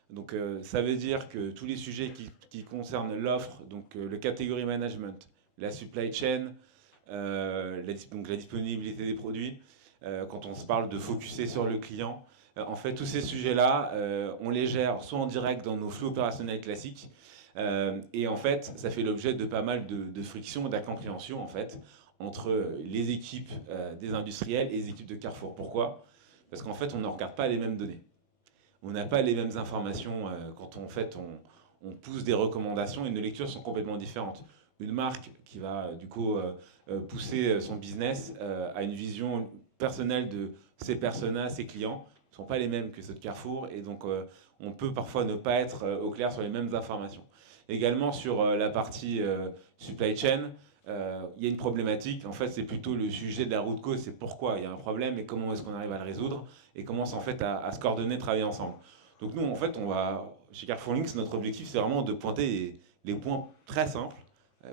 Donc ça veut dire que tous les sujets qui concernent l'offre, donc le category management, la supply chain, donc la disponibilité des produits, quand on se parle de focuser sur le client, en fait tous ces sujets-là, on les gère soit en direct dans nos flux opérationnels classiques, et en fait ça fait l'objet de pas mal de frictions et d'incompréhension en fait entre les équipes des industriels et les équipes de Carrefour. Pourquoi? Parce qu'en fait on ne regarde pas les mêmes données. On n'a pas les mêmes informations quand on pousse des recommandations et nos lectures sont complètement différentes. Une marque qui va du coup pousser son business a une vision personnelle de ses personas, ses clients, ne sont pas les mêmes que ceux de Carrefour, et donc on peut parfois ne pas être au clair sur les mêmes informations. Également sur la partie supply chain, il y a une problématique, en fait c'est plutôt le sujet de la root cause, c'est pourquoi il y a un problème et comment est-ce qu'on arrive à le résoudre, et commence en fait à se coordonner, travailler ensemble. Donc nous en fait chez Carrefour Links, notre objectif c'est vraiment de pointer les points très simples,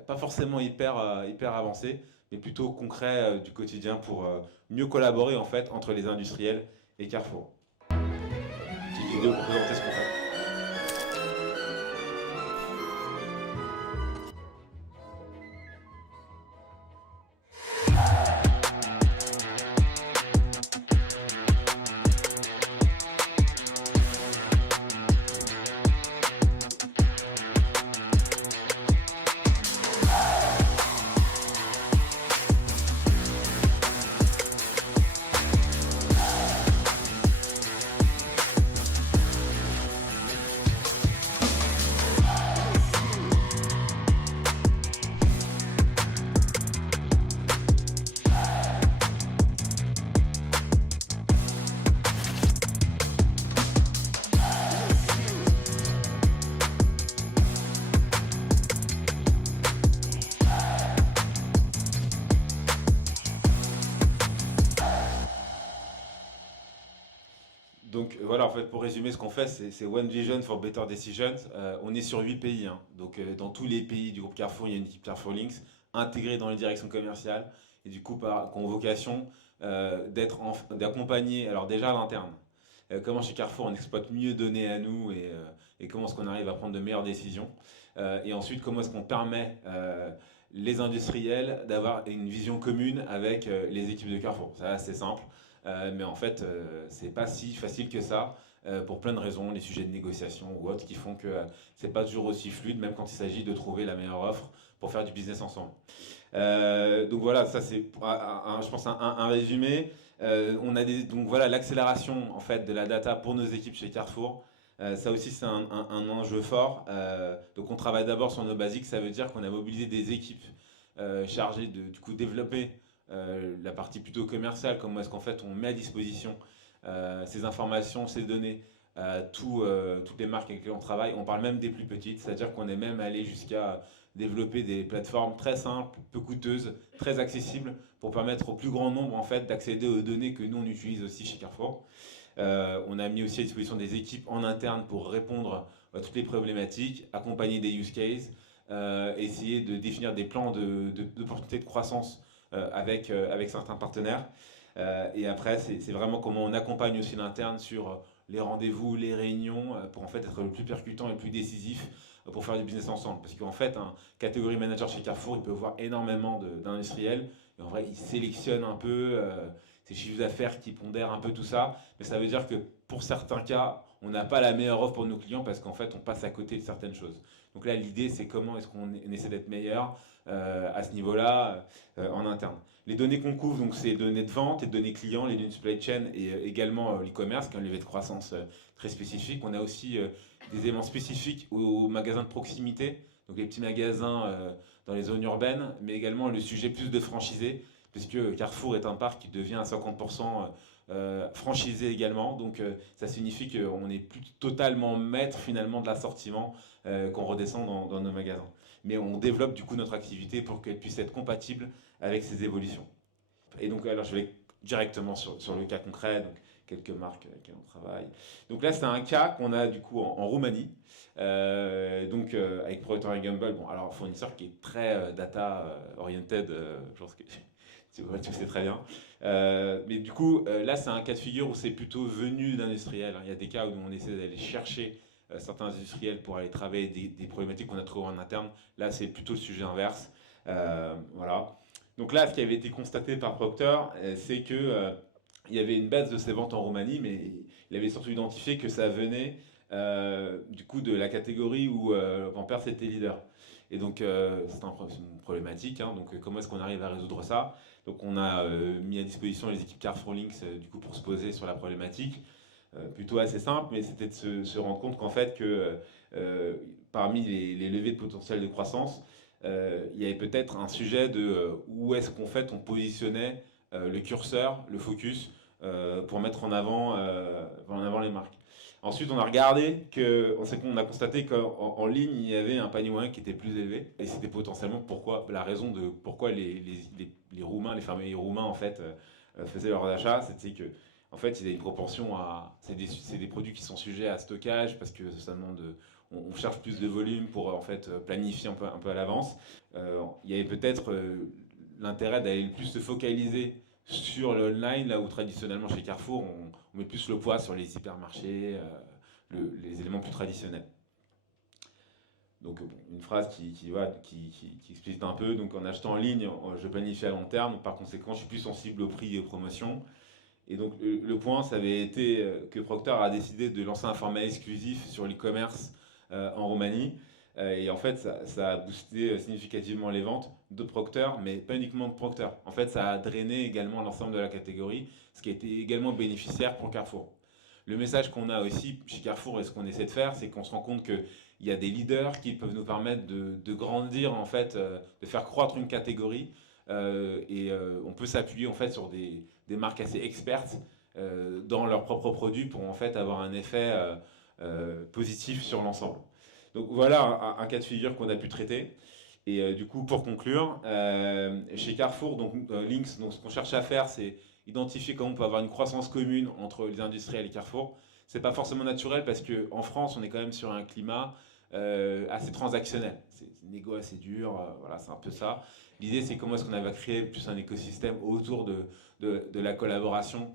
pas forcément hyper avancés, mais plutôt concrets du quotidien pour mieux collaborer en fait entre les industriels et Carrefour. Petite vidéo pour présenter ce qu'on fait. Donc voilà, en fait, pour résumer, ce qu'on fait, c'est One Vision for Better Decisions. On est sur 8 pays, hein. Donc dans tous les pays du groupe Carrefour, il y a une équipe Carrefour Links intégrée dans les directions commerciales et du coup, qui ont vocation d'accompagner, alors déjà à l'interne, comment chez Carrefour on exploite mieux données à nous et comment est-ce qu'on arrive à prendre de meilleures décisions. Et ensuite, comment est-ce qu'on permet les industriels d'avoir une vision commune avec les équipes de Carrefour. Ça, c'est simple. Mais en fait, c'est pas si facile que ça pour plein de raisons, les sujets de négociation ou autres qui font que c'est pas toujours aussi fluide, même quand il s'agit de trouver la meilleure offre pour faire du business ensemble. Donc voilà, ça c'est, je pense, un résumé. Donc voilà, l'accélération en fait de la data pour nos équipes chez Carrefour. Ça aussi, c'est un enjeu fort. Donc on travaille d'abord sur nos basiques, ça veut dire qu'on a mobilisé des équipes chargées de du coup développer la partie plutôt commerciale, comment est-ce qu'en fait on met à disposition ces informations, ces données, toutes les marques avec lesquelles on travaille. On parle même des plus petites, c'est-à-dire qu'on est même allé jusqu'à développer des plateformes très simples, peu coûteuses, très accessibles pour permettre au plus grand nombre en fait d'accéder aux données que nous on utilise aussi chez Carrefour. On a mis aussi à disposition des équipes en interne pour répondre à toutes les problématiques, accompagner des use cases, essayer de définir des plans d'opportunités de croissance avec certains partenaires. Et après, c'est vraiment comment on accompagne aussi l'interne sur les rendez-vous, les réunions, pour en fait être le plus percutant et le plus décisif pour faire du business ensemble. Parce qu'en fait, un catégorie manager chez Carrefour, il peut voir énormément d'industriels. Et en vrai, il sélectionne un peu ses chiffres d'affaires qui pondèrent un peu tout ça. Mais ça veut dire que pour certains cas, on n'a pas la meilleure offre pour nos clients parce qu'en fait, on passe à côté de certaines choses. Donc là, l'idée, c'est comment est-ce qu'on essaie d'être meilleur à ce niveau-là en interne. Les données qu'on couvre, donc c'est les données de vente et de données clients, les données de supply chain et également l'e-commerce, qui est un levier de croissance très spécifique. On a aussi des éléments spécifiques aux magasins de proximité, donc les petits magasins dans les zones urbaines, mais également le sujet plus de franchisés, puisque Carrefour est un parc qui devient à 50% franchisé également. Donc ça signifie qu'on n'est plus totalement maître finalement de l'assortiment qu'on redescend dans nos magasins. Mais on développe du coup notre activité pour qu'elle puisse être compatible avec ces évolutions. Et donc alors je vais directement sur le cas concret, donc quelques marques avec lesquelles on travaille. Donc là c'est un cas qu'on a du coup en Roumanie, avec Procter & Gamble, bon alors un fournisseur qui est très data oriented, je pense que tu sais très bien. Mais du coup, là, c'est un cas de figure où c'est plutôt venu d'industriels. Il y a des cas où on essaie d'aller chercher certains industriels pour aller travailler des problématiques qu'on a trouvées en interne. Là, c'est plutôt le sujet inverse. Voilà. Donc là, ce qui avait été constaté par Procter, c'est que il y avait une baisse de ses ventes en Roumanie, mais il avait surtout identifié que ça venait du coup de la catégorie où Pampers était leader. Et donc, c'est une problématique. Hein. Donc, comment est-ce qu'on arrive à résoudre ça? Donc, on a mis à disposition les équipes Carrefour Links du coup, pour se poser sur la problématique. Plutôt assez simple, mais c'était de se rendre compte qu'en fait, parmi les leviers de potentiel de croissance, il y avait peut-être un sujet de où est-ce qu'en fait on positionnait le curseur, le focus, pour mettre en avant les marques. Ensuite, on a regardé on a constaté qu'en ligne, il y avait un panier moyen qui était plus élevé. Et c'était potentiellement la raison de pourquoi les Roumains, les fermiers roumains, en fait, faisaient leurs achats. C'était que, en fait, il y a une proportion c'est des produits qui sont sujets à stockage parce que ça demande on cherche plus de volume pour, en fait, planifier un peu à l'avance. Il y avait peut-être l'intérêt d'aller plus se focaliser sur l'online, là où traditionnellement chez Carrefour, on met plus le poids sur les hypermarchés, les éléments plus traditionnels. Donc une phrase qui explicite un peu, donc en achetant en ligne, je planifie à long terme, par conséquent je suis plus sensible au prix et aux promotions. Et donc le point, ça avait été que Procter a décidé de lancer un format exclusif sur l'e-commerce en Roumanie. Et en fait, ça a boosté significativement les ventes de Procter, mais pas uniquement de Procter. En fait, ça a drainé également l'ensemble de la catégorie, ce qui a été également bénéficiaire pour Carrefour. Le message qu'on a aussi chez Carrefour et ce qu'on essaie de faire, c'est qu'on se rend compte qu'il y a des leaders qui peuvent nous permettre de grandir, en fait, de faire croître une catégorie. On peut s'appuyer en fait sur des marques assez expertes dans leurs propres produits pour en fait avoir un effet positif sur l'ensemble. Donc voilà un cas de figure qu'on a pu traiter. Et du coup, pour conclure, chez Carrefour, Lynx, ce qu'on cherche à faire, c'est identifier comment on peut avoir une croissance commune entre les industriels et Carrefour. C'est pas forcément naturel parce qu'en France, on est quand même sur un climat assez transactionnel. C'est une négo assez dur, voilà, c'est un peu ça. L'idée, c'est comment est-ce qu'on va créer plus un écosystème autour de la collaboration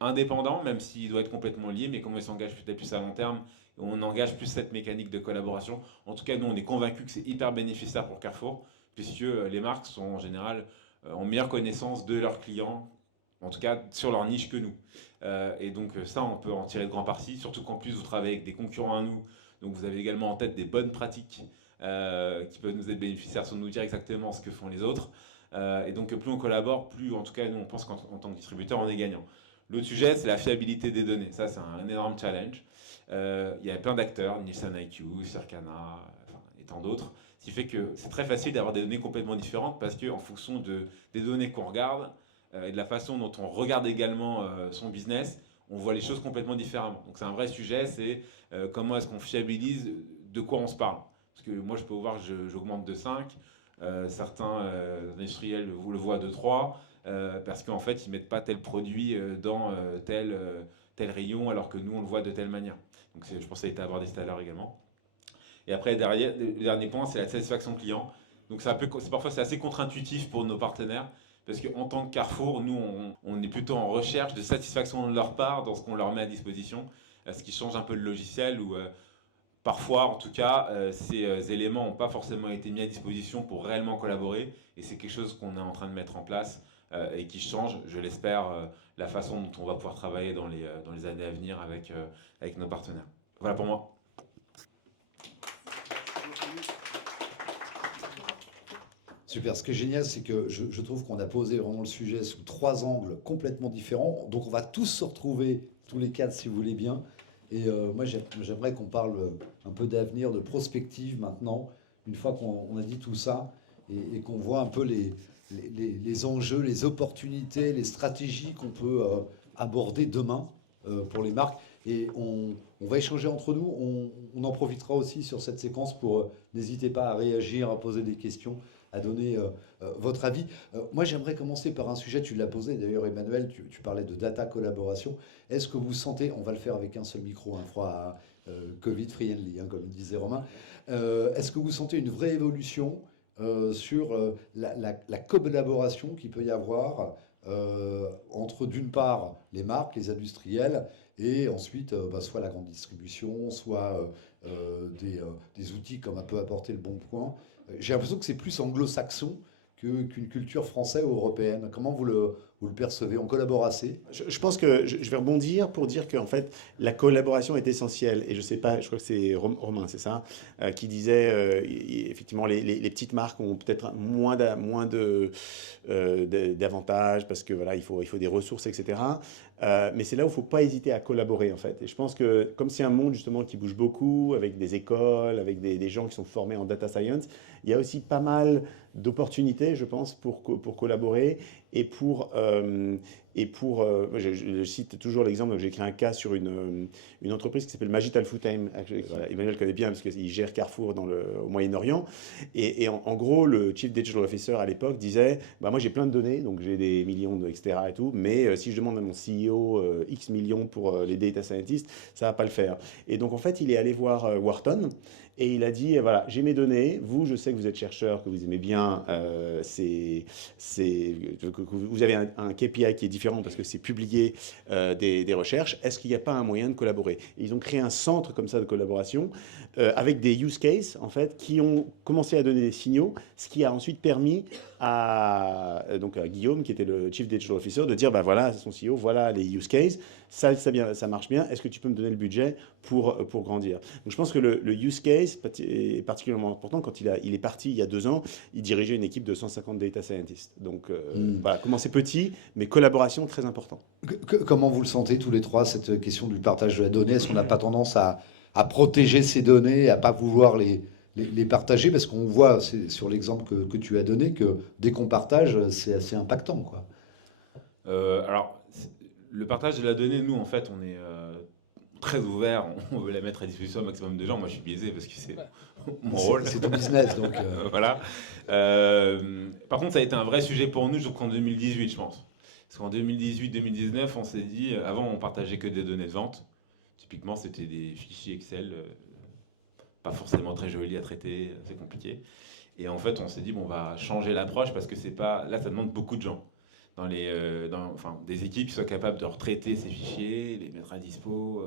indépendant, même s'il doit être complètement lié, mais comment il s'engage peut-être plus à long terme, et on engage plus cette mécanique de collaboration. En tout cas, nous, on est convaincus que c'est hyper bénéficiaire pour Carrefour, puisque les marques sont en général en meilleure connaissance de leurs clients, en tout cas sur leur niche que nous. Et donc ça, on peut en tirer de grands partis, surtout qu'en plus, vous travaillez avec des concurrents à nous, donc vous avez également en tête des bonnes pratiques qui peuvent nous être bénéficiaires sans nous dire exactement ce que font les autres. Et donc plus on collabore, plus en tout cas nous on pense qu'en tant que distributeur on est gagnant. L'autre sujet c'est la fiabilité des données. Ça c'est un énorme challenge. Il y a plein d'acteurs, Nielsen IQ, Circana, et tant d'autres. Ce qui fait que c'est très facile d'avoir des données complètement différentes parce qu'en fonction des données qu'on regarde et de la façon dont on regarde également son business, on voit les choses complètement différemment. Donc c'est un vrai sujet, c'est comment est-ce qu'on fiabilise de quoi on se parle. Parce que moi je peux voir que j'augmente de 5, certains industriels le voient de 3, parce qu'en fait ils mettent pas tel produit dans tel rayon alors que nous on le voit de telle manière. Donc je pense que ça a été abordé tout à l'heure également. Et après derrière, le dernier point c'est la satisfaction client. Donc parfois c'est assez contre-intuitif pour nos partenaires. Parce qu'en tant que Carrefour, nous, on est plutôt en recherche de satisfaction de leur part dans ce qu'on leur met à disposition, ce qui change un peu le logiciel où parfois, en tout cas, ces éléments n'ont pas forcément été mis à disposition pour réellement collaborer et c'est quelque chose qu'on est en train de mettre en place et qui change, je l'espère, la façon dont on va pouvoir travailler dans les années à venir avec nos partenaires. Voilà pour moi. Super, ce qui est génial, c'est que je trouve qu'on a posé vraiment le sujet sous 3 angles complètement différents. Donc on va tous se retrouver, tous les 4 si vous voulez bien. Et moi j'aimerais qu'on parle un peu d'avenir, de prospective maintenant, une fois qu'on a dit tout ça, et qu'on voit un peu les enjeux, les opportunités, les stratégies qu'on peut aborder demain pour les marques. Et on va échanger entre nous, on en profitera aussi sur cette séquence pour n'hésitez pas à réagir, à poser des questions, à donner votre avis. Moi, j'aimerais commencer par un sujet, tu l'as posé d'ailleurs, Emmanuel, tu parlais de data collaboration. Est-ce que vous sentez, on va le faire avec un seul micro, un froid Covid-friendly, comme disait Romain, est-ce que vous sentez une vraie évolution sur la collaboration qu'il peut y avoir entre d'une part les marques, les industriels, et ensuite soit la grande distribution, soit des outils comme peut apporter le Bon Point. J'ai l'impression que c'est plus anglo-saxon qu'une culture française ou européenne. Comment vous le percevez? On collabore assez? Je pense que je vais rebondir pour dire qu'en fait, la collaboration est essentielle. Et je sais pas, je crois que c'est Romain, c'est ça, qui disait, effectivement, les petites marques ont peut-être moins d'avantages parce que voilà, il faut des ressources, etc. Mais c'est là où il ne faut pas hésiter à collaborer, en fait. Et je pense que comme c'est un monde, justement, qui bouge beaucoup, avec des écoles, avec des gens qui sont formés en data science, il y a aussi pas mal d'opportunités, je pense, pour collaborer et je cite toujours l'exemple, j'ai écrit un cas sur une entreprise qui s'appelle Magital Food Time. Voilà, Emmanuel connaît bien parce qu'il gère Carrefour au Moyen-Orient. Et en gros, le Chief Digital Officer à l'époque disait, moi j'ai plein de données, donc j'ai des millions, etc. et tout, mais si je demande à mon CEO X millions pour les data scientists, ça va pas le faire. Et donc en fait, il est allé voir Wharton. Et il a dit, voilà, j'ai mes données, vous, je sais que vous êtes chercheur, que vous aimez bien, que vous avez un KPI qui est différent parce que c'est publier des recherches, est-ce qu'il n'y a pas un moyen de collaborer? Et ils ont créé un centre comme ça de collaboration avec des use cases, en fait, qui ont commencé à donner des signaux, ce qui a ensuite permis à Guillaume, qui était le Chief Digital Officer, de dire, voilà, c'est son CEO, voilà les use cases, ça marche bien, est-ce que tu peux me donner le budget pour grandir? Donc je pense que le use case est particulièrement important. Quand il est parti il y a 2 ans, il dirigeait une équipe de 150 data scientists. Donc voilà, commencer petit, mais collaboration très important. Comment vous le sentez tous les 3, cette question du partage de la donnée? Est-ce qu'on n'a pas tendance à protéger ces données, à ne pas vouloir les partager? Parce qu'on voit, sur l'exemple que tu as donné, que dès qu'on partage, c'est assez impactant, quoi. Alors, le partage de la donnée, nous, en fait, on très ouverts, on veut la mettre à disposition au maximum de gens. Moi, je suis biaisé parce que c'est mon rôle. C'est ton business, donc. Voilà. Par contre, ça a été un vrai sujet pour nous jusqu'en 2018, je pense. Parce qu'en 2018-2019, on s'est dit, avant, on partageait que des données de vente. Typiquement, c'était des fichiers Excel, pas forcément très jolis à traiter, c'est compliqué. Et en fait, on s'est dit, bon, on va changer l'approche parce que c'est pas. Là, ça demande beaucoup de gens. Des équipes qui soient capables de retraiter ces fichiers, les mettre à dispo,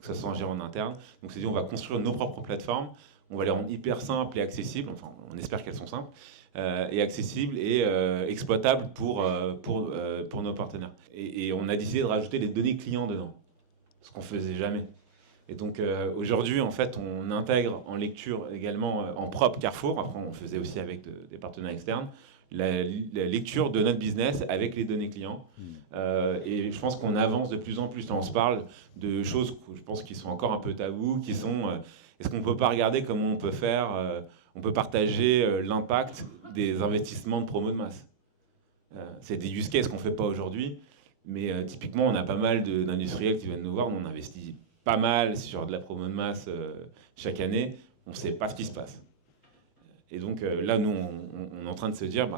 que ça soit géré en interne. Donc, on s'est dit, on va construire nos propres plateformes. On va les rendre hyper simples et accessibles. Enfin, on espère qu'elles sont simples et accessibles et exploitables pour nos partenaires. Et on a décidé de rajouter les données clients dedans, ce qu'on faisait jamais. Et donc aujourd'hui, en fait, on intègre en lecture également en propre Carrefour. Après, on faisait aussi avec des partenaires externes la lecture de notre business avec les données clients. Et je pense qu'on avance de plus en plus. Là, on se parle de choses que je pense qui sont encore un peu tabous, qui sont est-ce qu'on ne peut pas regarder comment on peut faire, on peut partager l'impact des investissements de promo de masse. C'est des use cases qu'on ne fait pas aujourd'hui, mais typiquement, on a pas mal d'industriels qui viennent nous voir, on investit pas mal sur de la promo de masse chaque année, on ne sait pas ce qui se passe. Et donc là, nous, on est en train de se dire,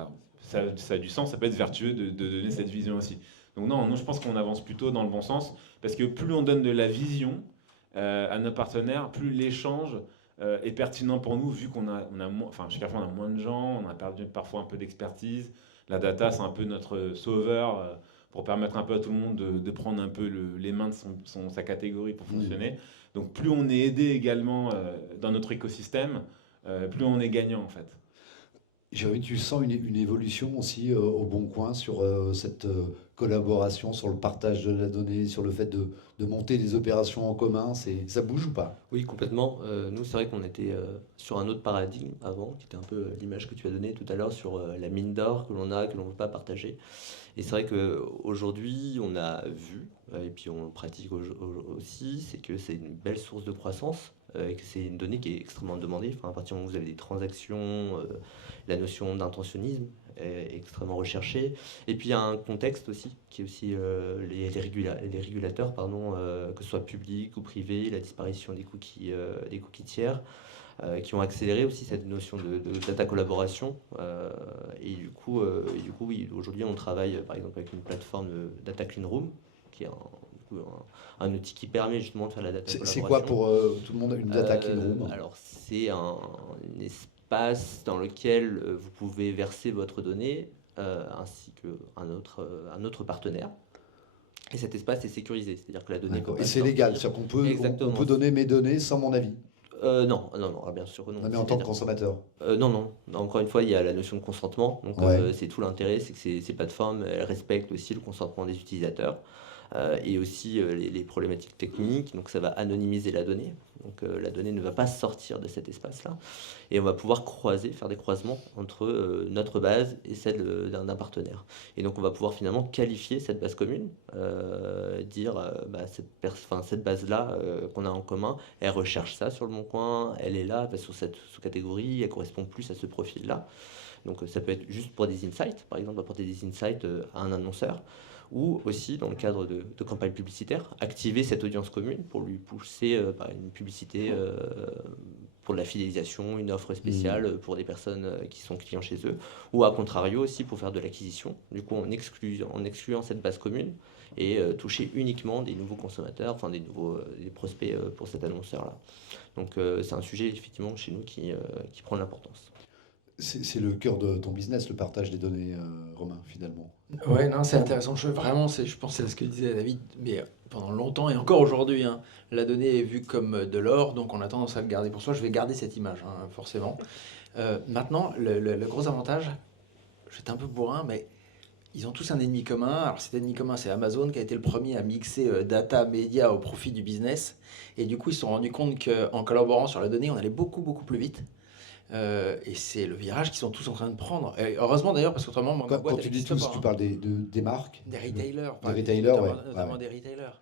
ça a du sens, ça peut être vertueux de donner cette vision aussi. Donc non, nous, je pense qu'on avance plutôt dans le bon sens, parce que plus on donne de la vision à nos partenaires, plus l'échange est pertinent pour nous, vu qu'on a chez Carrefour, on a moins de gens, on a perdu parfois un peu d'expertise. La data, c'est un peu notre sauveur pour permettre un peu à tout le monde de prendre un peu les mains de sa catégorie pour fonctionner. Donc plus on est aidé également dans notre écosystème, plus on est gagnant en fait. Jérémy, tu sens une évolution aussi au Bon Coin sur cette collaboration, sur le partage de la donnée, sur le fait de monter des opérations en commun, ça bouge ou pas? Oui, complètement. Nous, c'est vrai qu'on était sur un autre paradigme avant, qui était un peu l'image que tu as donnée tout à l'heure sur la mine d'or que l'on a, que l'on ne veut pas partager. Et c'est vrai qu'aujourd'hui, on a vu, et puis on le pratique aussi, c'est que c'est une belle source de croissance, et que c'est une donnée qui est extrêmement demandée. Enfin, à partir du moment où vous avez des transactions, la notion d'intentionnisme est extrêmement recherchée. Et puis il y a un contexte aussi, qui est aussi les régulateurs, que ce soit public ou privé, la disparition des cookies tiers, qui ont accéléré aussi cette notion de data collaboration. Et du coup, oui, aujourd'hui, on travaille par exemple avec une plateforme de Data Clean Room, qui est un outil qui permet justement de faire la data collaboration. C'est quoi pour tout le monde une Data Clean Room? Alors, c'est un espace dans lequel vous pouvez verser votre donnée ainsi qu'un autre partenaire. Et cet espace est sécurisé, c'est-à-dire que la donnée... Et c'est légal, c'est-à-dire qu'on peut donner mes données sans mon avis? Non, bien sûr non. Mais en tant que consommateur? Non. Encore une fois, il y a la notion de consentement. Donc, Ouais. c'est tout l'intérêt, c'est que ces plateformes elles respectent aussi le consentement des utilisateurs et aussi les problématiques techniques. Donc, ça va anonymiser la donnée. Donc, la donnée ne va pas sortir de cet espace-là. Et on va pouvoir faire des croisements entre notre base et celle d'un partenaire. Et donc, on va pouvoir finalement qualifier cette base commune, dire cette base-là qu'on a en commun, elle recherche ça sur le Bon Coin, elle est là, sur cette sous-catégorie, elle correspond plus à ce profil-là. Donc, ça peut être juste pour des insights, par exemple, apporter des insights à un annonceur, ou aussi dans le cadre de campagnes publicitaires, activer cette audience commune pour lui pousser par une publicité pour de la fidélisation, une offre spéciale pour des personnes qui sont clients chez eux, ou à contrario aussi pour faire de l'acquisition, du coup en excluant cette base commune et toucher uniquement des nouveaux consommateurs, enfin des prospects pour cet annonceur-là. Donc c'est un sujet effectivement chez nous qui prend de l'importance. C'est le cœur de ton business, le partage des données, Romain, finalement. Ouais, non, c'est intéressant. Je pense à ce que disait David, mais pendant longtemps et encore aujourd'hui, la donnée est vue comme de l'or, donc on a tendance à le garder pour soi. Je vais garder cette image, forcément. Maintenant, le gros avantage, j'étais un peu bourrin, mais ils ont tous un ennemi commun. Alors cet ennemi commun, c'est Amazon qui a été le premier à mixer data, média au profit du business. Et du coup, ils se sont rendus compte qu'en collaborant sur la donnée, on allait beaucoup, beaucoup plus vite. Et c'est le virage qu'ils sont tous en train de prendre. Et heureusement d'ailleurs, parce qu'autrement, ma boîte, Quand tu dis tous, tu parles des marques? des retailers. Des retailers, Notamment des retailers.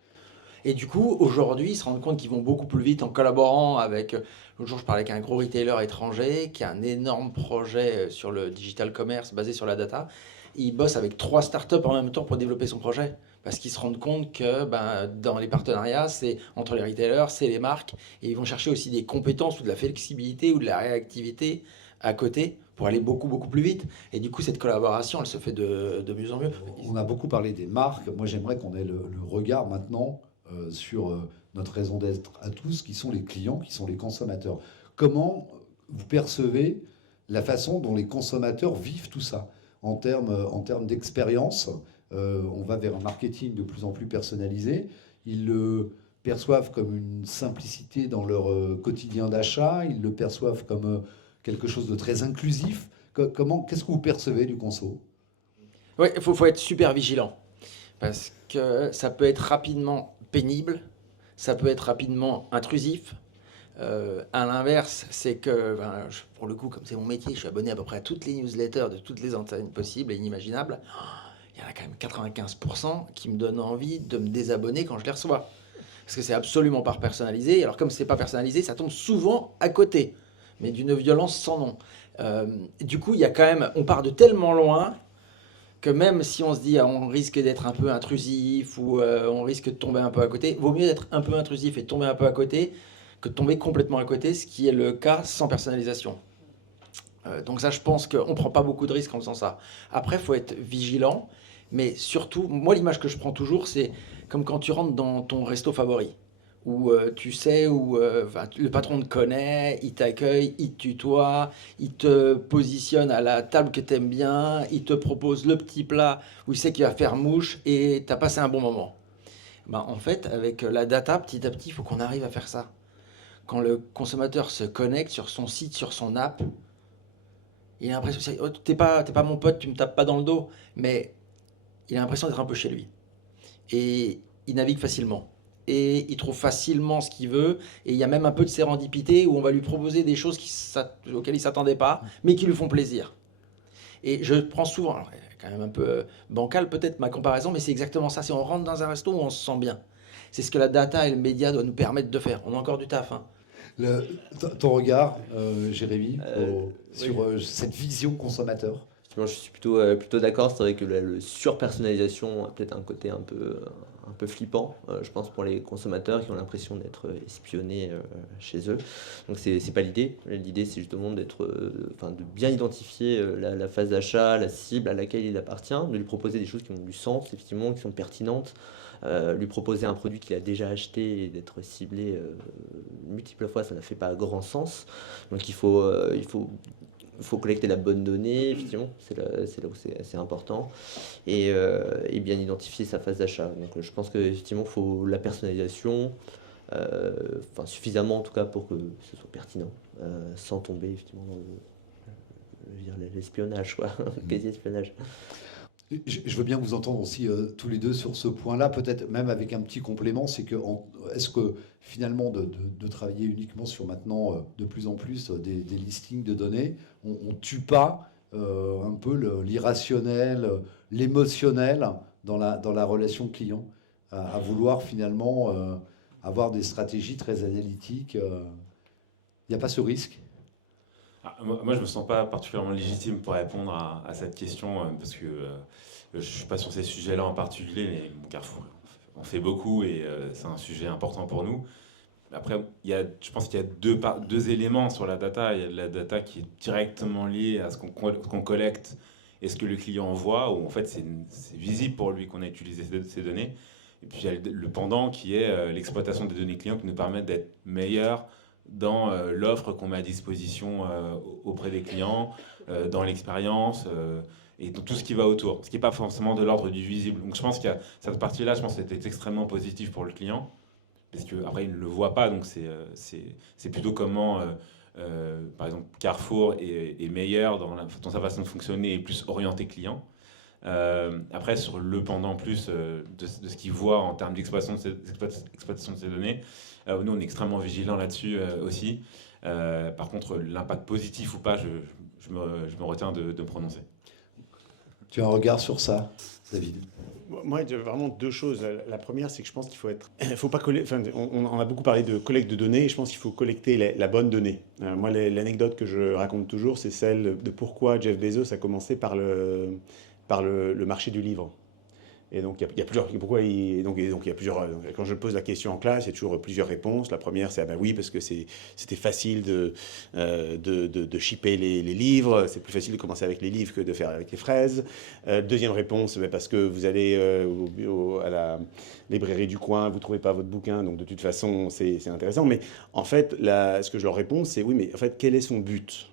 Et du coup, aujourd'hui, ils se rendent compte qu'ils vont beaucoup plus vite en collaborant avec... L'autre jour, je parlais avec un gros retailer étranger qui a un énorme projet sur le digital commerce basé sur la data. ils bossent avec 3 startups en même temps pour développer son projet. Parce qu'ils se rendent compte que dans les partenariats, c'est entre les retailers, c'est les marques, et ils vont chercher aussi des compétences ou de la flexibilité ou de la réactivité à côté pour aller beaucoup, beaucoup plus vite. Et du coup, cette collaboration, elle se fait de mieux en mieux. On a beaucoup parlé des marques. Moi, j'aimerais qu'on ait le regard maintenant sur notre raison d'être à tous, qui sont les clients, qui sont les consommateurs. Comment vous percevez la façon dont les consommateurs vivent tout ça en termes d'expérience? On va vers un marketing de plus en plus personnalisé. Ils le perçoivent comme une simplicité dans leur quotidien d'achat. Ils le perçoivent comme quelque chose de très inclusif. Qu'est-ce que vous percevez du conso? Oui, il faut être super vigilant. Parce que ça peut être rapidement pénible, ça peut être rapidement intrusif. À l'inverse, c'est que, pour le coup, comme c'est mon métier, je suis abonné à peu près à toutes les newsletters de toutes les enseignes possibles et inimaginables. Il y en a quand même 95% qui me donnent envie de me désabonner quand je les reçois. Parce que c'est absolument pas personnalisé. Alors comme c'est pas personnalisé, ça tombe souvent à côté, mais d'une violence sans nom. Du coup, il y a quand même, on part de tellement loin que même si on se dit on risque d'être un peu intrusif ou on risque de tomber un peu à côté, vaut mieux être un peu intrusif et de tomber un peu à côté que de tomber complètement à côté, ce qui est le cas sans personnalisation. Donc ça, je pense qu'on ne prend pas beaucoup de risques en faisant ça. Après, il faut être vigilant, mais surtout, moi, l'image que je prends toujours, c'est comme quand tu rentres dans ton resto favori, où tu sais, où le patron te connaît, il t'accueille, il te tutoie, il te positionne à la table que tu aimes bien, il te propose le petit plat où il sait qu'il va faire mouche et tu as passé un bon moment. En fait, avec la data, petit à petit, il faut qu'on arrive à faire ça. Quand le consommateur se connecte sur son site, sur son app, il a l'impression, t'es pas mon pote, tu me tapes pas dans le dos, mais il a l'impression d'être un peu chez lui. Et il navigue facilement. Et il trouve facilement ce qu'il veut. Et il y a même un peu de sérendipité où on va lui proposer des choses auxquelles il ne s'attendait pas, mais qui lui font plaisir. Et je prends souvent, alors, quand même un peu bancal peut-être ma comparaison, mais c'est exactement ça. Si on rentre dans un resto où on se sent bien, c'est ce que la data et le média doivent nous permettre de faire. On a encore du taf, hein. Ton regard, Jérémy, Oui. sur cette vision consommateur? Effectivement, je suis plutôt d'accord. C'est vrai que la surpersonnalisation a peut-être un côté un peu flippant, je pense, pour les consommateurs qui ont l'impression d'être espionnés chez eux. Donc, c'est pas l'idée. L'idée, c'est justement de bien identifier la phase d'achat, la cible à laquelle il appartient, de lui proposer des choses qui ont du sens, effectivement, qui sont pertinentes. Lui proposer un produit qu'il a déjà acheté et d'être ciblé multiples fois, ça ne fait pas grand sens. Donc il faut collecter la bonne donnée, effectivement, c'est là où c'est assez important, et bien identifier sa phase d'achat. Donc je pense qu'effectivement, il faut la personnalisation, suffisamment en tout cas pour que ce soit pertinent, sans tomber effectivement dans l'espionnage, quoi, quasi-espionnage. Je veux bien vous entendre aussi tous les deux sur ce point-là, peut-être même avec un petit complément, c'est que est-ce que finalement de travailler uniquement sur maintenant de plus en plus des listings de données, on tue pas un peu l'irrationnel, l'émotionnel dans la relation client, à vouloir finalement avoir des stratégies très analytiques. Il n'y a pas ce risque? Moi, je ne me sens pas particulièrement légitime pour répondre à cette question parce que je ne suis pas sur ces sujets-là en particulier, mais mon Carrefour en fait beaucoup et c'est un sujet important pour nous. Après, je pense qu'il y a deux éléments sur la data. Il y a de la data qui est directement liée à ce qu'on collecte et ce que le client voit, où en fait c'est visible pour lui qu'on a utilisé ces données. Et puis il y a le pendant qui est l'exploitation des données clients qui nous permettent d'être meilleurs dans l'offre qu'on met à disposition auprès des clients, dans l'expérience et dans tout ce qui va autour, ce qui n'est pas forcément de l'ordre du visible. Donc je pense qu'il y a cette partie-là, je pense que c'était extrêmement positif pour le client, parce qu'après il ne le voit pas, donc c'est plutôt comment, par exemple, Carrefour est meilleur dans sa façon de fonctionner et plus orienté client. Après, sur le pendant plus de ce qu'il voit en termes d'exploitation de ces données, nous on est extrêmement vigilants là-dessus aussi. Par contre, l'impact positif ou pas, je me retiens de me prononcer. Tu as un regard sur ça, David? Moi, il y a vraiment deux choses. La première, c'est que je pense qu'il faut pas on a beaucoup parlé de collecte de données et je pense qu'il faut collecter la bonne donnée. Moi, l'anecdote que je raconte toujours, c'est celle de pourquoi Jeff Bezos a commencé par par le marché du livre. Et donc, il y a plusieurs. Pourquoi donc, il y a plusieurs. Quand je pose la question en classe, il y a toujours plusieurs réponses. La première, c'est ah ben oui, parce que c'était facile de shipper les livres. C'est plus facile de commencer avec les livres que de faire avec les fraises. Deuxième réponse, ben parce que vous allez à la librairie du coin, vous ne trouvez pas votre bouquin, donc de toute façon, c'est intéressant. Mais en fait, ce que je leur réponds, c'est oui, mais en fait, quel est son but ?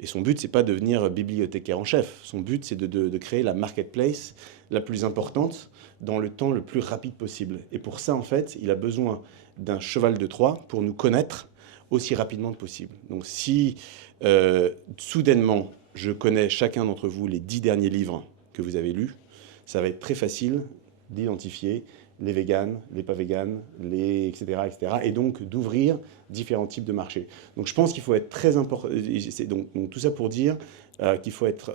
Et son but, c'est pas de devenir bibliothécaire en chef. Son but, c'est de créer la marketplace la plus importante dans le temps le plus rapide possible. Et pour ça, en fait, il a besoin d'un cheval de Troie pour nous connaître aussi rapidement que possible. Donc si soudainement, je connais chacun d'entre vous les 10 derniers livres que vous avez lus, ça va être très facile d'identifier les véganes, les pas véganes, etc., etc. Et donc d'ouvrir différents types de marchés. Donc je pense qu'il faut être très important. Donc tout ça pour dire qu'il faut être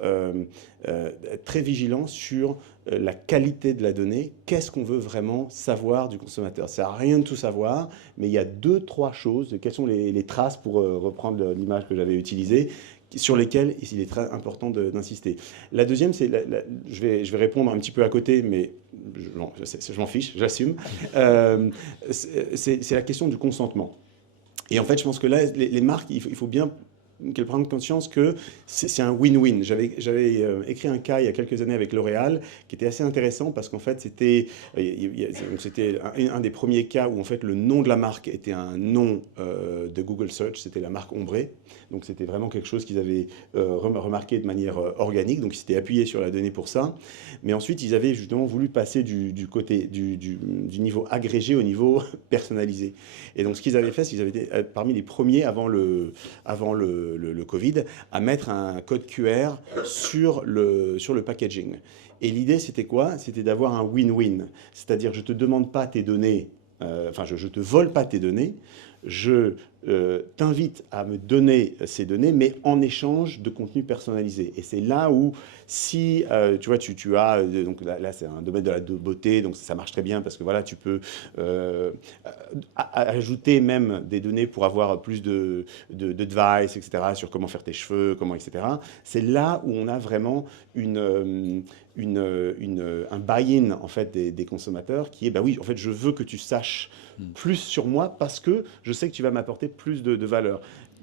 très vigilant sur la qualité de la donnée. Qu'est-ce qu'on veut vraiment savoir du consommateur ? Ça sert à rien de tout savoir, mais il y a 2-3 choses. Quelles sont les traces, pour reprendre l'image que j'avais utilisée, sur lesquelles il est très important d'insister. La deuxième, c'est, je vais répondre un petit peu à côté, mais je m'en fiche, j'assume. C'est la question du consentement. Et en fait, je pense que là, les marques, il faut bien qu'elles prennent conscience que c'est un win-win. J'avais écrit un cas il y a quelques années avec L'Oréal qui était assez intéressant parce qu'en fait, c'était un des premiers cas où en fait, le nom de la marque était un nom de Google Search, c'était la marque Ombré. Donc c'était vraiment quelque chose qu'ils avaient remarqué de manière organique, donc ils s'étaient appuyés sur la donnée pour ça. Mais ensuite, ils avaient justement voulu passer du côté du niveau agrégé au niveau personnalisé. Et donc ce qu'ils avaient fait, c'est qu'ils avaient été parmi les premiers avant le Covid, à mettre un code QR sur le packaging. Et l'idée, c'était quoi ? C'était d'avoir un win-win. C'est-à-dire, je ne te demande pas tes données, je te vole pas tes données, je t'invite à me donner ces données, mais en échange de contenu personnalisé. Et c'est là où, si tu vois, tu as, donc là c'est un domaine de la beauté, donc ça marche très bien parce que voilà, tu peux ajouter même des données pour avoir plus d'advice, etc., sur comment faire tes cheveux, comment, etc. C'est là où on a vraiment un buy-in en fait des consommateurs qui est, bah oui, en fait, je veux que tu saches plus sur moi parce que je sais que tu vas m'apporter plus de valeur.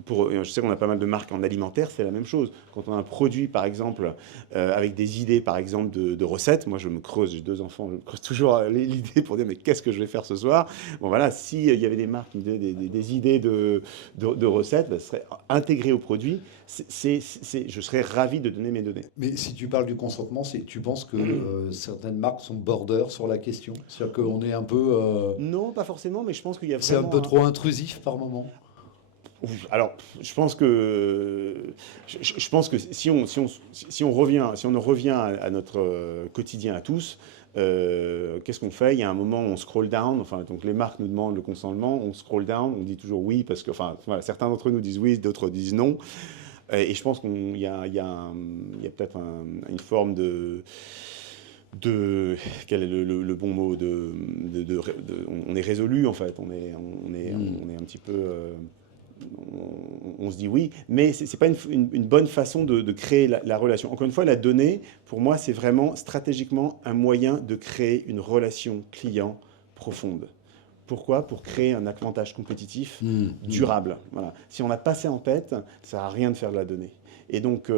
Je sais qu'on a pas mal de marques en alimentaire, c'est la même chose. Quand on a un produit, par exemple, avec des idées, par exemple, de recettes, moi je me creuse, j'ai 2 enfants, je me creuse toujours l'idée pour dire mais qu'est-ce que je vais faire ce soir ? Bon voilà, s'il y avait des marques qui me donnaient des idées de recettes, bah, ce serait intégré au produit. Je serais ravi de donner mes données. Mais si tu parles du consentement, tu penses que certaines marques sont border sur la question ? C'est-à-dire qu'on est un peu... Non, pas forcément, mais je pense qu'il y a c'est vraiment... un peu trop intrusif par moment ? Alors, je pense que si on en revient à notre quotidien à tous, qu'est-ce qu'on fait ? Il y a un moment où on scroll down, enfin, donc les marques nous demandent le consentement, on scroll down, on dit toujours oui, parce que, enfin, voilà, certains d'entre nous disent oui, d'autres disent non. Et je pense qu'il y a peut-être une forme quel est le bon mot, on est résolu, en fait, on est un petit peu... on se dit oui, mais ce n'est pas une bonne façon de créer la relation. Encore une fois, la donnée, pour moi, c'est vraiment stratégiquement un moyen de créer une relation client profonde. Pourquoi ? Pour créer un avantage compétitif durable. Voilà. Si on n'a pas ça en tête, ça ne sert à rien de faire de la donnée. Et donc,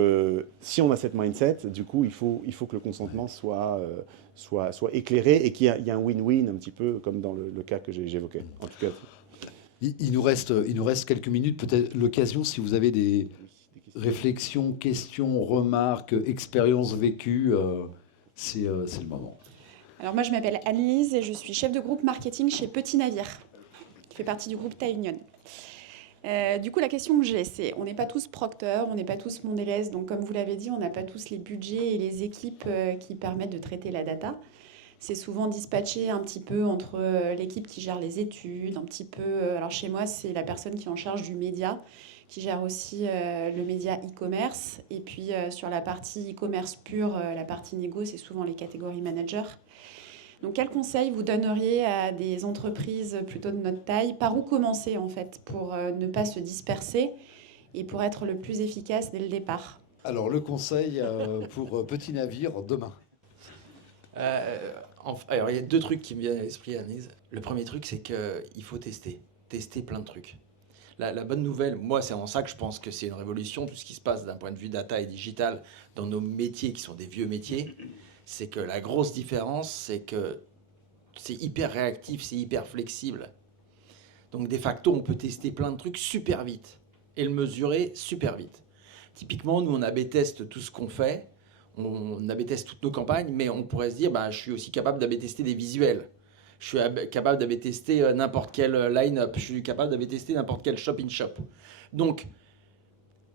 si on a cette mindset, du coup, il faut que le consentement soit éclairé et qu'il y ait un win-win, un petit peu comme dans le cas que j'évoquais. En tout cas... Il nous reste quelques minutes, peut-être l'occasion, si vous avez des réflexions, questions, remarques, expériences vécues, c'est le moment. Alors moi, je m'appelle Anne-Lise et je suis chef de groupe marketing chez Petit Navire, qui fait partie du groupe Thai Union. Du coup, la question que j'ai, c'est on n'est pas tous Procter, on n'est pas tous Mondelez, donc comme vous l'avez dit, on n'a pas tous les budgets et les équipes qui permettent de traiter la data. C'est souvent dispatché un petit peu entre l'équipe qui gère les études, un petit peu... alors chez moi, c'est la personne qui est en charge du média, qui gère aussi le média e-commerce. Et puis sur la partie e-commerce pure, la partie négo, c'est souvent les catégories managers. Donc quel conseil vous donneriez à des entreprises plutôt de notre taille ? Par où commencer en fait pour ne pas se disperser et pour être le plus efficace dès le départ ? Alors, le conseil pour Petit Navire demain. Alors, il y a 2 trucs qui me viennent à l'esprit, Annelise. Le premier truc, c'est qu'il faut tester plein de trucs. La bonne nouvelle, moi, c'est en ça que je pense que c'est une révolution, tout ce qui se passe d'un point de vue data et digital dans nos métiers qui sont des vieux métiers, c'est que la grosse différence, c'est que c'est hyper réactif, c'est hyper flexible. Donc, de facto, on peut tester plein de trucs super vite et le mesurer super vite. Typiquement, nous, on AB-test tout ce qu'on fait. On AB-test toutes nos campagnes, mais on pourrait se dire, bah, je suis aussi capable d'AB-tester des visuels. Je suis capable d'AB-tester n'importe quel line-up. Je suis capable d'AB-tester n'importe quel shop-in-shop. Donc,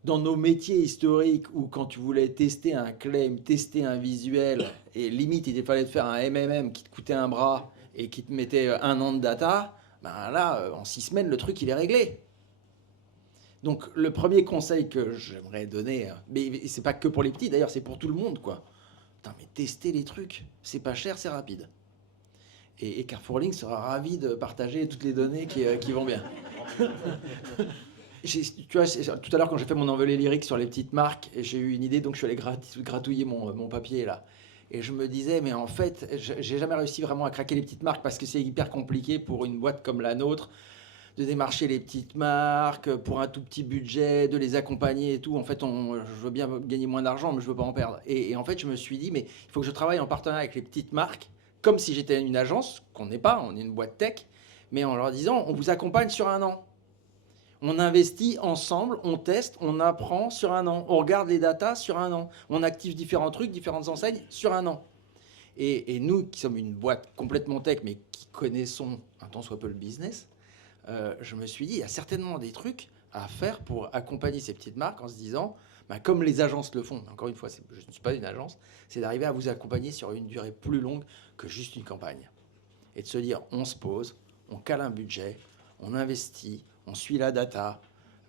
dans nos métiers historiques où quand tu voulais tester un claim, tester un visuel, et limite, il fallait te faire un MMM qui te coûtait un bras et qui te mettait 1 an de data, ben là, en 6 semaines, le truc, il est réglé. Donc, le premier conseil que j'aimerais donner, mais c'est pas que pour les petits, d'ailleurs, c'est pour tout le monde, quoi. Putain, mais testez les trucs. C'est pas cher, c'est rapide. Et Carrefour Link sera ravi de partager toutes les données qui vont bien. Tu vois, tout à l'heure, quand j'ai fait mon envolée lyrique sur les petites marques, j'ai eu une idée, donc je suis allé gratouiller mon papier, là. Et je me disais, mais en fait, j'ai jamais réussi vraiment à craquer les petites marques parce que c'est hyper compliqué pour une boîte comme la nôtre de démarcher les petites marques pour un tout petit budget, de les accompagner et tout. En fait, je veux bien gagner moins d'argent, mais je veux pas en perdre. Et en fait, je me suis dit, mais il faut que je travaille en partenariat avec les petites marques, comme si j'étais une agence, qu'on n'est pas, on est une boîte tech, mais en leur disant, on vous accompagne sur 1 an. On investit ensemble, on teste, on apprend sur 1 an. On regarde les datas sur 1 an. On active différents trucs, différentes enseignes sur 1 an. Et nous, qui sommes une boîte complètement tech, mais qui connaissons un tant soit peu le business, je me suis dit, il y a certainement des trucs à faire pour accompagner ces petites marques en se disant, bah, comme les agences le font, encore une fois, je ne suis pas une agence, c'est d'arriver à vous accompagner sur une durée plus longue que juste une campagne. Et de se dire, on se pose, on cale un budget, on investit, on suit la data,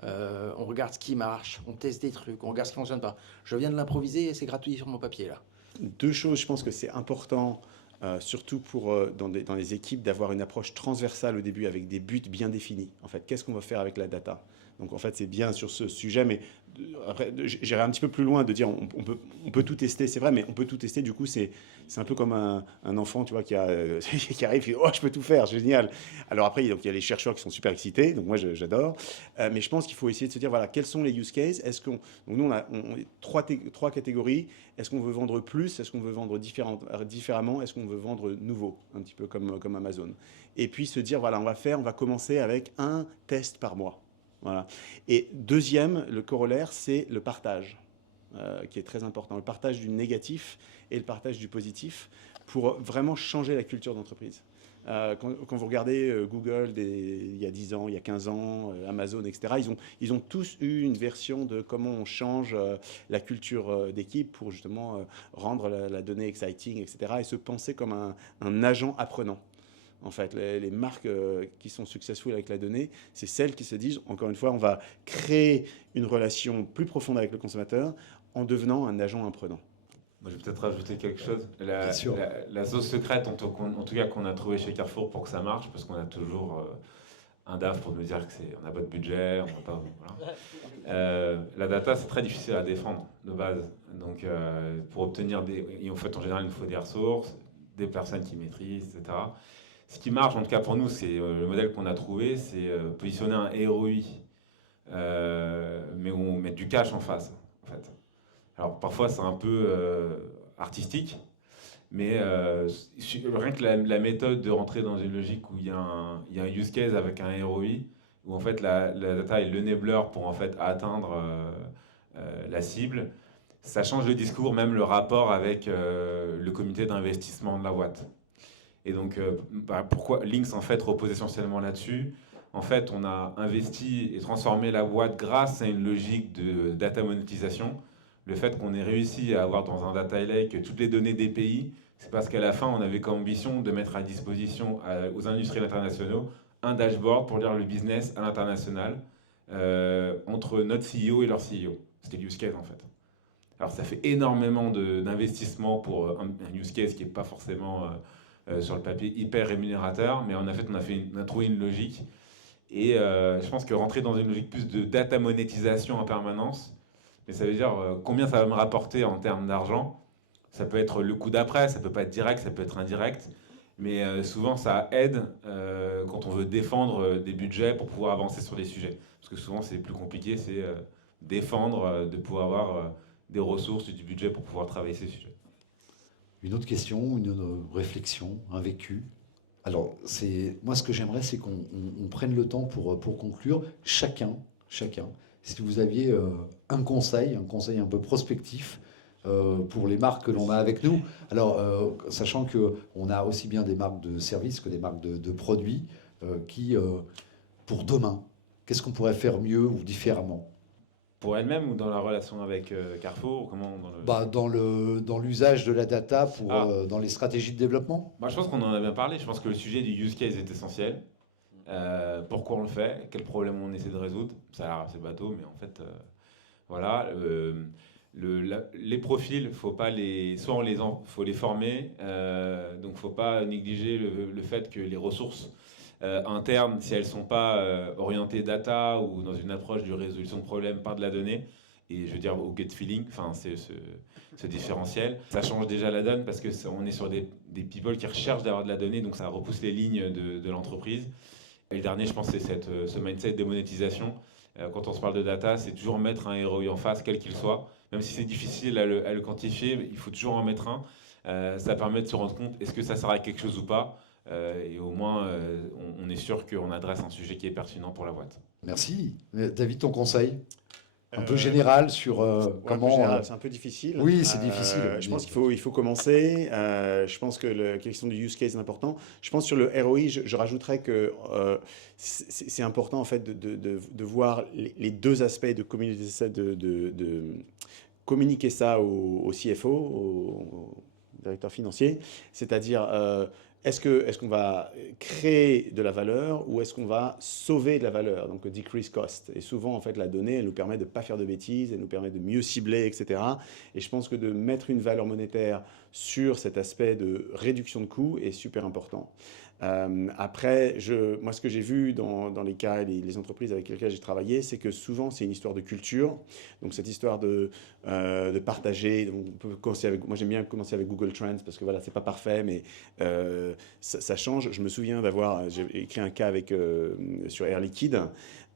on regarde ce qui marche, on teste des trucs, on regarde ce qui ne fonctionne pas. Je viens de l'improviser et c'est gratuit sur mon papier, là. 2 choses, je pense que c'est important, surtout dans les équipes, d'avoir une approche transversale au début avec des buts bien définis. En fait, qu'est-ce qu'on va faire avec la data? Donc en fait, c'est bien sur ce sujet, mais après, j'irai un petit peu plus loin de dire on peut tout tester, c'est vrai, mais on peut tout tester. Du coup, c'est un peu comme un enfant, tu vois, qui arrive, qui dit, oh, je peux tout faire, génial. Alors après, donc, il y a les chercheurs qui sont super excités, donc moi j'adore. Mais je pense qu'il faut essayer de se dire, voilà, quels sont les use cases? Donc nous, on a 3 catégories. Est-ce qu'on veut vendre plus? Est-ce qu'on veut vendre différemment? Est-ce qu'on veut vendre nouveau? Un petit peu comme Amazon. Et puis se dire, voilà, on va commencer avec 1 test par mois. Voilà. Et deuxième, le corollaire, c'est le partage, qui est très important. Le partage du négatif et le partage du positif pour vraiment changer la culture d'entreprise. Quand vous regardez Google il y a 10 ans, il y a 15 ans, Amazon, etc., ils ont tous eu une version de comment on change la culture d'équipe pour justement rendre la donnée exciting, etc., et se penser comme un agent apprenant. En fait, les marques qui sont successful avec la donnée, c'est celles qui se disent, encore une fois, on va créer une relation plus profonde avec le consommateur en devenant un agent apprenant. Moi, je vais peut-être rajouter quelque chose. Bien sûr. La sauce secrète, en tout cas, qu'on a trouvé chez Carrefour pour que ça marche, parce qu'on a toujours un DAF pour nous dire qu'on n'a pas de budget, on n'a pas... Voilà. La data, c'est très difficile à défendre, de base. Donc, pour obtenir en fait, en général, il nous faut des ressources, des personnes qui maîtrisent, etc. Ce qui marche, en tout cas pour nous, c'est le modèle qu'on a trouvé, c'est positionner un ROI, mais où on met du cash en face, en fait. Alors parfois c'est un peu artistique, mais rien que la méthode de rentrer dans une logique où il y a un use case avec un ROI, où en fait la data est l'enabler pour en fait atteindre la cible, ça change le discours, même le rapport avec le comité d'investissement de la boîte. Et donc, pourquoi Lynx en fait repose essentiellement là-dessus? En fait, on a investi et transformé la boîte grâce à une logique de data monétisation. Le fait qu'on ait réussi à avoir dans un data lake toutes les données des pays, c'est parce qu'à la fin, on avait comme ambition de mettre à disposition aux industriels internationaux un dashboard pour lire le business à l'international entre notre CEO et leur CEO. C'était le use case en fait. Alors ça fait énormément d'investissement pour un use case qui n'est pas forcément... sur le papier hyper rémunérateur, mais on a trouvé une logique. Et je pense que rentrer dans une logique plus de data monétisation en permanence, mais ça veut dire combien ça va me rapporter en termes d'argent. Ça peut être le coup d'après, ça peut pas être direct, ça peut être indirect. Mais souvent, ça aide quand on veut défendre des budgets pour pouvoir avancer sur des sujets. Parce que souvent, c'est plus compliqué, c'est défendre, de pouvoir avoir des ressources et du budget pour pouvoir travailler ces sujets. Une autre question, une réflexion, un vécu. Alors, moi, ce que j'aimerais, c'est qu'on prenne le temps pour conclure, chacun, si vous aviez un conseil un peu prospectif pour les marques que l'on a avec nous. Alors, sachant qu'on a aussi bien des marques de services que des marques de produits qui, pour demain, qu'est-ce qu'on pourrait faire mieux ou différemment? Pour elle-même ou dans la relation avec Carrefour, comment Dans l'usage de la data dans les stratégies de développement. Je pense qu'on en a bien parlé. Je pense que le sujet du use case est essentiel. Pourquoi on le fait? Quel problème on essaie de résoudre? Ça a l'air assez bateau, mais en fait, voilà. Les profils, faut les former. Donc, faut pas négliger le fait que les ressources internes, si elles ne sont pas orientées data ou dans une approche de résolution de problèmes par de la donnée, et je veux dire au gut feeling, c'est ce différentiel, ça change déjà la donne parce qu'on est sur des people qui recherchent d'avoir de la donnée, donc ça repousse les lignes de l'entreprise. Et le dernier, je pense, c'est ce mindset de monétisation. Quand on se parle de data, c'est toujours mettre un ROI en face, quel qu'il soit. Même si c'est difficile à le quantifier, il faut toujours en mettre un. Ça permet de se rendre compte, est-ce que ça sert à quelque chose ou pas? Et au moins, on est sûr qu'on adresse un sujet qui est pertinent pour la boîte. Merci. David, ton conseil un peu général sur comment... c'est un peu difficile. Oui, c'est difficile. Je pense qu'il faut commencer. Je pense que la question du use case est important. Je pense sur le ROI, je rajouterais que c'est important en fait de voir les deux aspects, de communiquer ça au CFO, au directeur financier, c'est-à-dire est-ce qu'on va créer de la valeur ou est-ce qu'on va sauver de la valeur, donc decrease cost. Et souvent, en fait, la donnée, elle nous permet de ne pas faire de bêtises, elle nous permet de mieux cibler, etc. Et je pense que de mettre une valeur monétaire sur cet aspect de réduction de coûts est super important. Après, moi, ce que j'ai vu dans les cas et les entreprises avec lesquelles j'ai travaillé, c'est que souvent, c'est une histoire de culture. Donc, cette histoire de partager. Donc, on peut commencer moi, j'aime bien commencer avec Google Trends parce que voilà, c'est pas parfait, mais ça change. Je me souviens j'ai écrit un cas sur Air Liquide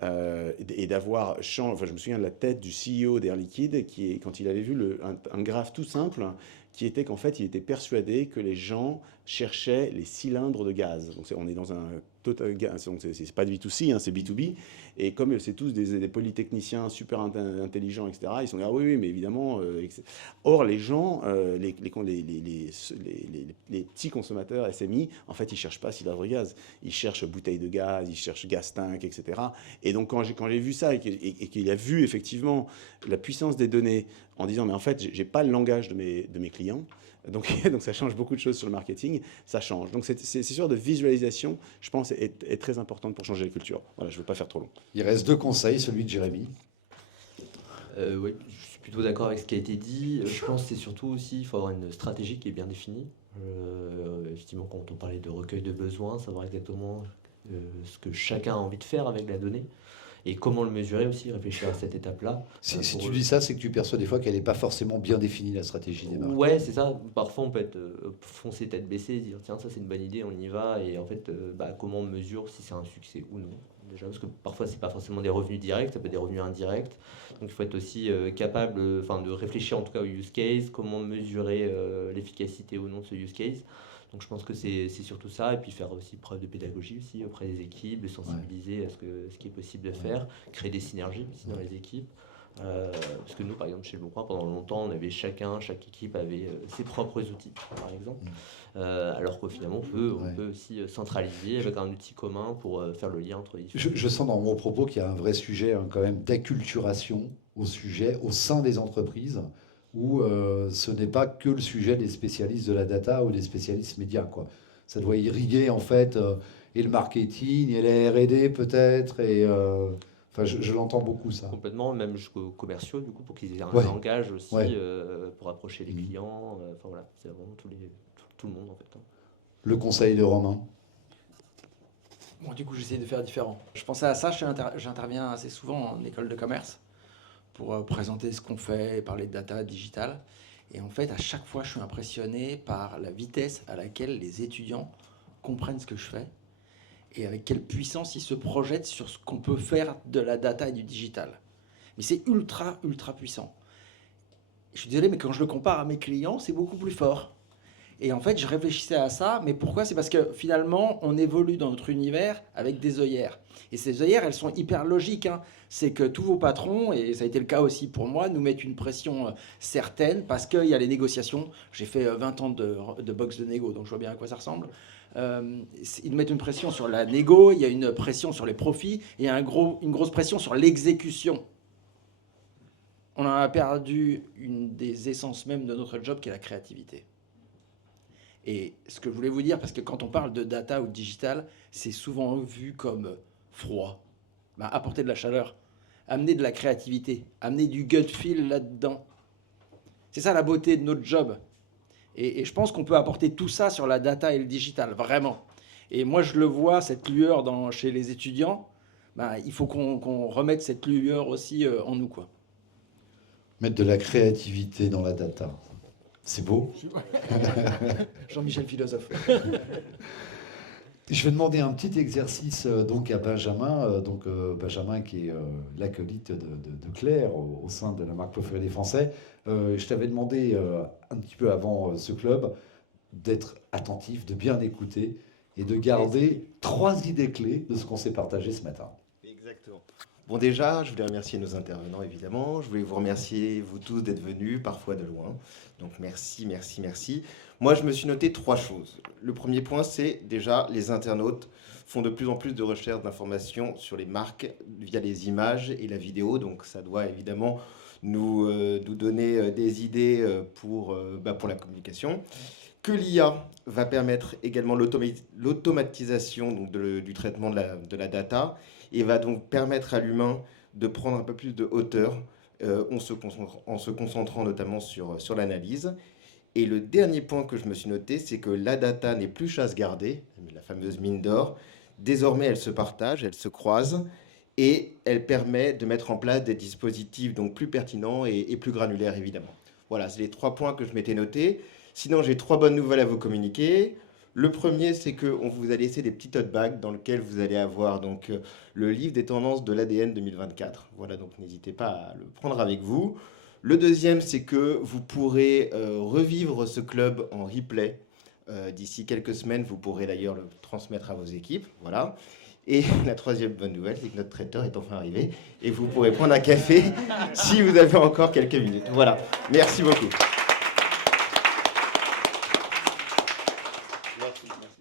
et d'avoir je me souviens de la tête du CEO d'Air Liquide quand il avait vu un graphe tout simple qui était qu'en fait, il était persuadé que les gens cherchaient les cylindres de gaz. Donc, on est dans un total gaz, donc c'est pas du B2C, hein, c'est B2B. Et comme c'est tous des polytechniciens super intelligents, etc., ils sont là, ah oui, mais évidemment. Or, les gens, les petits consommateurs SMI, en fait, ils cherchent pas cylindre de gaz. Ils cherchent bouteilles de gaz, ils cherchent gaz tank, etc. Et donc, quand j'ai vu ça et qu'il a vu effectivement la puissance des données en disant, mais en fait, j'ai pas le langage de mes clients. Donc ça change beaucoup de choses sur le marketing, ça change. Donc c'est sûr de visualisation, je pense, est très importante pour changer la culture. Voilà, je ne veux pas faire trop long. Il reste deux conseils, celui de Jérémy. Oui, je suis plutôt d'accord avec ce qui a été dit. Je pense que c'est surtout aussi, il faut avoir une stratégie qui est bien définie. Effectivement, quand on parlait de recueil de besoins, savoir exactement ce que chacun a envie de faire avec la donnée. Et comment le mesurer aussi, réfléchir à cette étape-là. Si tu dis ça, c'est que tu perçois des fois qu'elle n'est pas forcément bien définie, la stratégie des marques. Ouais, c'est ça. Parfois, on peut être foncer tête baissée, dire tiens, ça c'est une bonne idée, on y va. Et en fait, comment on mesure si c'est un succès ou non. Déjà, parce que parfois, c'est pas forcément des revenus directs, ça peut être des revenus indirects. Donc, il faut être aussi capable de réfléchir en tout cas au use case, comment mesurer l'efficacité ou non de ce use case. Donc je pense que c'est surtout ça, et puis faire aussi preuve de pédagogie aussi auprès des équipes, de sensibiliser à ce qui est possible de faire, créer des synergies aussi dans les équipes. Parce que nous, par exemple, chez Le Bon Coin, pendant longtemps, on avait chaque équipe avait ses propres outils, par exemple. Alors qu'au finalement, on peut aussi centraliser avec un outil commun pour faire le lien entre les différents. Je sens dans mon propos qu'il y a un vrai sujet quand même d'acculturation au sein des entreprises, où ce n'est pas que le sujet des spécialistes de la data ou des spécialistes médias, quoi. Ça doit irriguer en fait et le marketing et la R&D peut-être et je l'entends beaucoup ça. Complètement, même jusqu'aux commerciaux du coup pour qu'ils aient un langage aussi pour approcher les clients. Voilà, c'est vraiment tout le monde en fait. Le conseil de Romain. Bon, du coup, j'essaie de faire différent. Je pensais à ça, j'interviens assez souvent en école de commerce pour présenter ce qu'on fait et parler de data digital. Et en fait, à chaque fois, je suis impressionné par la vitesse à laquelle les étudiants comprennent ce que je fais et avec quelle puissance ils se projettent sur ce qu'on peut faire de la data et du digital. Mais c'est ultra, ultra puissant. Je suis désolé, mais quand je le compare à mes clients, c'est beaucoup plus fort. Et en fait, je réfléchissais à ça, mais pourquoi? C'est parce que finalement, on évolue dans notre univers avec des œillères. Et ces œillères, elles sont hyper logiques, hein. C'est que tous vos patrons, et ça a été le cas aussi pour moi, nous mettent une pression certaine parce qu'il y a les négociations. J'ai fait 20 ans de boxe de négo, donc je vois bien à quoi ça ressemble. Ils nous mettent une pression sur la négo, il y a une pression sur les profits, et il y a une grosse pression sur l'exécution. On a perdu une des essences même de notre job, qui est la créativité. Et ce que je voulais vous dire, parce que quand on parle de data ou de digital, c'est souvent vu comme froid. Ben, apporter de la chaleur, amener de la créativité, amener du gut feel là-dedans. C'est ça la beauté de notre job. Et je pense qu'on peut apporter tout ça sur la data et le digital, vraiment. Et moi, je le vois, cette lueur chez les étudiants. Ben, il faut qu'on remette cette lueur aussi en nous, quoi. Mettre de la créativité dans la data. C'est beau. Jean-Michel philosophe. Je vais demander un petit exercice donc à Benjamin, Benjamin qui est l'acolyte de Claire au sein de la marque Préférée des Français. Je t'avais demandé un petit peu avant ce club d'être attentif, de bien écouter et de garder 3 idées clés de ce qu'on s'est partagé ce matin. Exactement. Bon, déjà, je voulais remercier nos intervenants, évidemment. Je voulais vous remercier, vous tous, d'être venus, parfois de loin. Donc, merci, merci, merci. Moi, je me suis noté 3 choses. Le premier point, c'est déjà, les internautes font de plus en plus de recherches d'informations sur les marques via les images et la vidéo. Donc, ça doit évidemment nous donner des idées pour la communication. Que l'IA va permettre également l'automatisation donc, du traitement de la data et va donc permettre à l'humain de prendre un peu plus de hauteur en se concentrant notamment sur l'analyse. Et le dernier point que je me suis noté, c'est que la data n'est plus chasse gardée, la fameuse mine d'or. Désormais, elle se partage, elle se croise et elle permet de mettre en place des dispositifs donc plus pertinents et plus granulaires, évidemment. Voilà, c'est les 3 points que je m'étais notés. Sinon, j'ai 3 bonnes nouvelles à vous communiquer. Le premier, c'est qu'on vous a laissé des petits tote bags dans lesquels vous allez avoir donc, le livre des tendances de l'ADN 2024. Voilà, donc n'hésitez pas à le prendre avec vous. Le deuxième, c'est que vous pourrez revivre ce club en replay. D'ici quelques semaines, vous pourrez d'ailleurs le transmettre à vos équipes. Voilà. Et la troisième bonne nouvelle, c'est que notre traiteur est enfin arrivé et vous pourrez prendre un café si vous avez encore quelques minutes. Voilà. Merci beaucoup.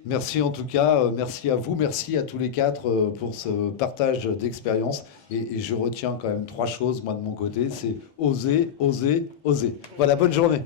Merci en tout cas, merci à vous, merci à tous les 4 pour ce partage d'expérience. Et je retiens quand même 3 choses, moi de mon côté, c'est oser, oser, oser. Voilà, bonne journée.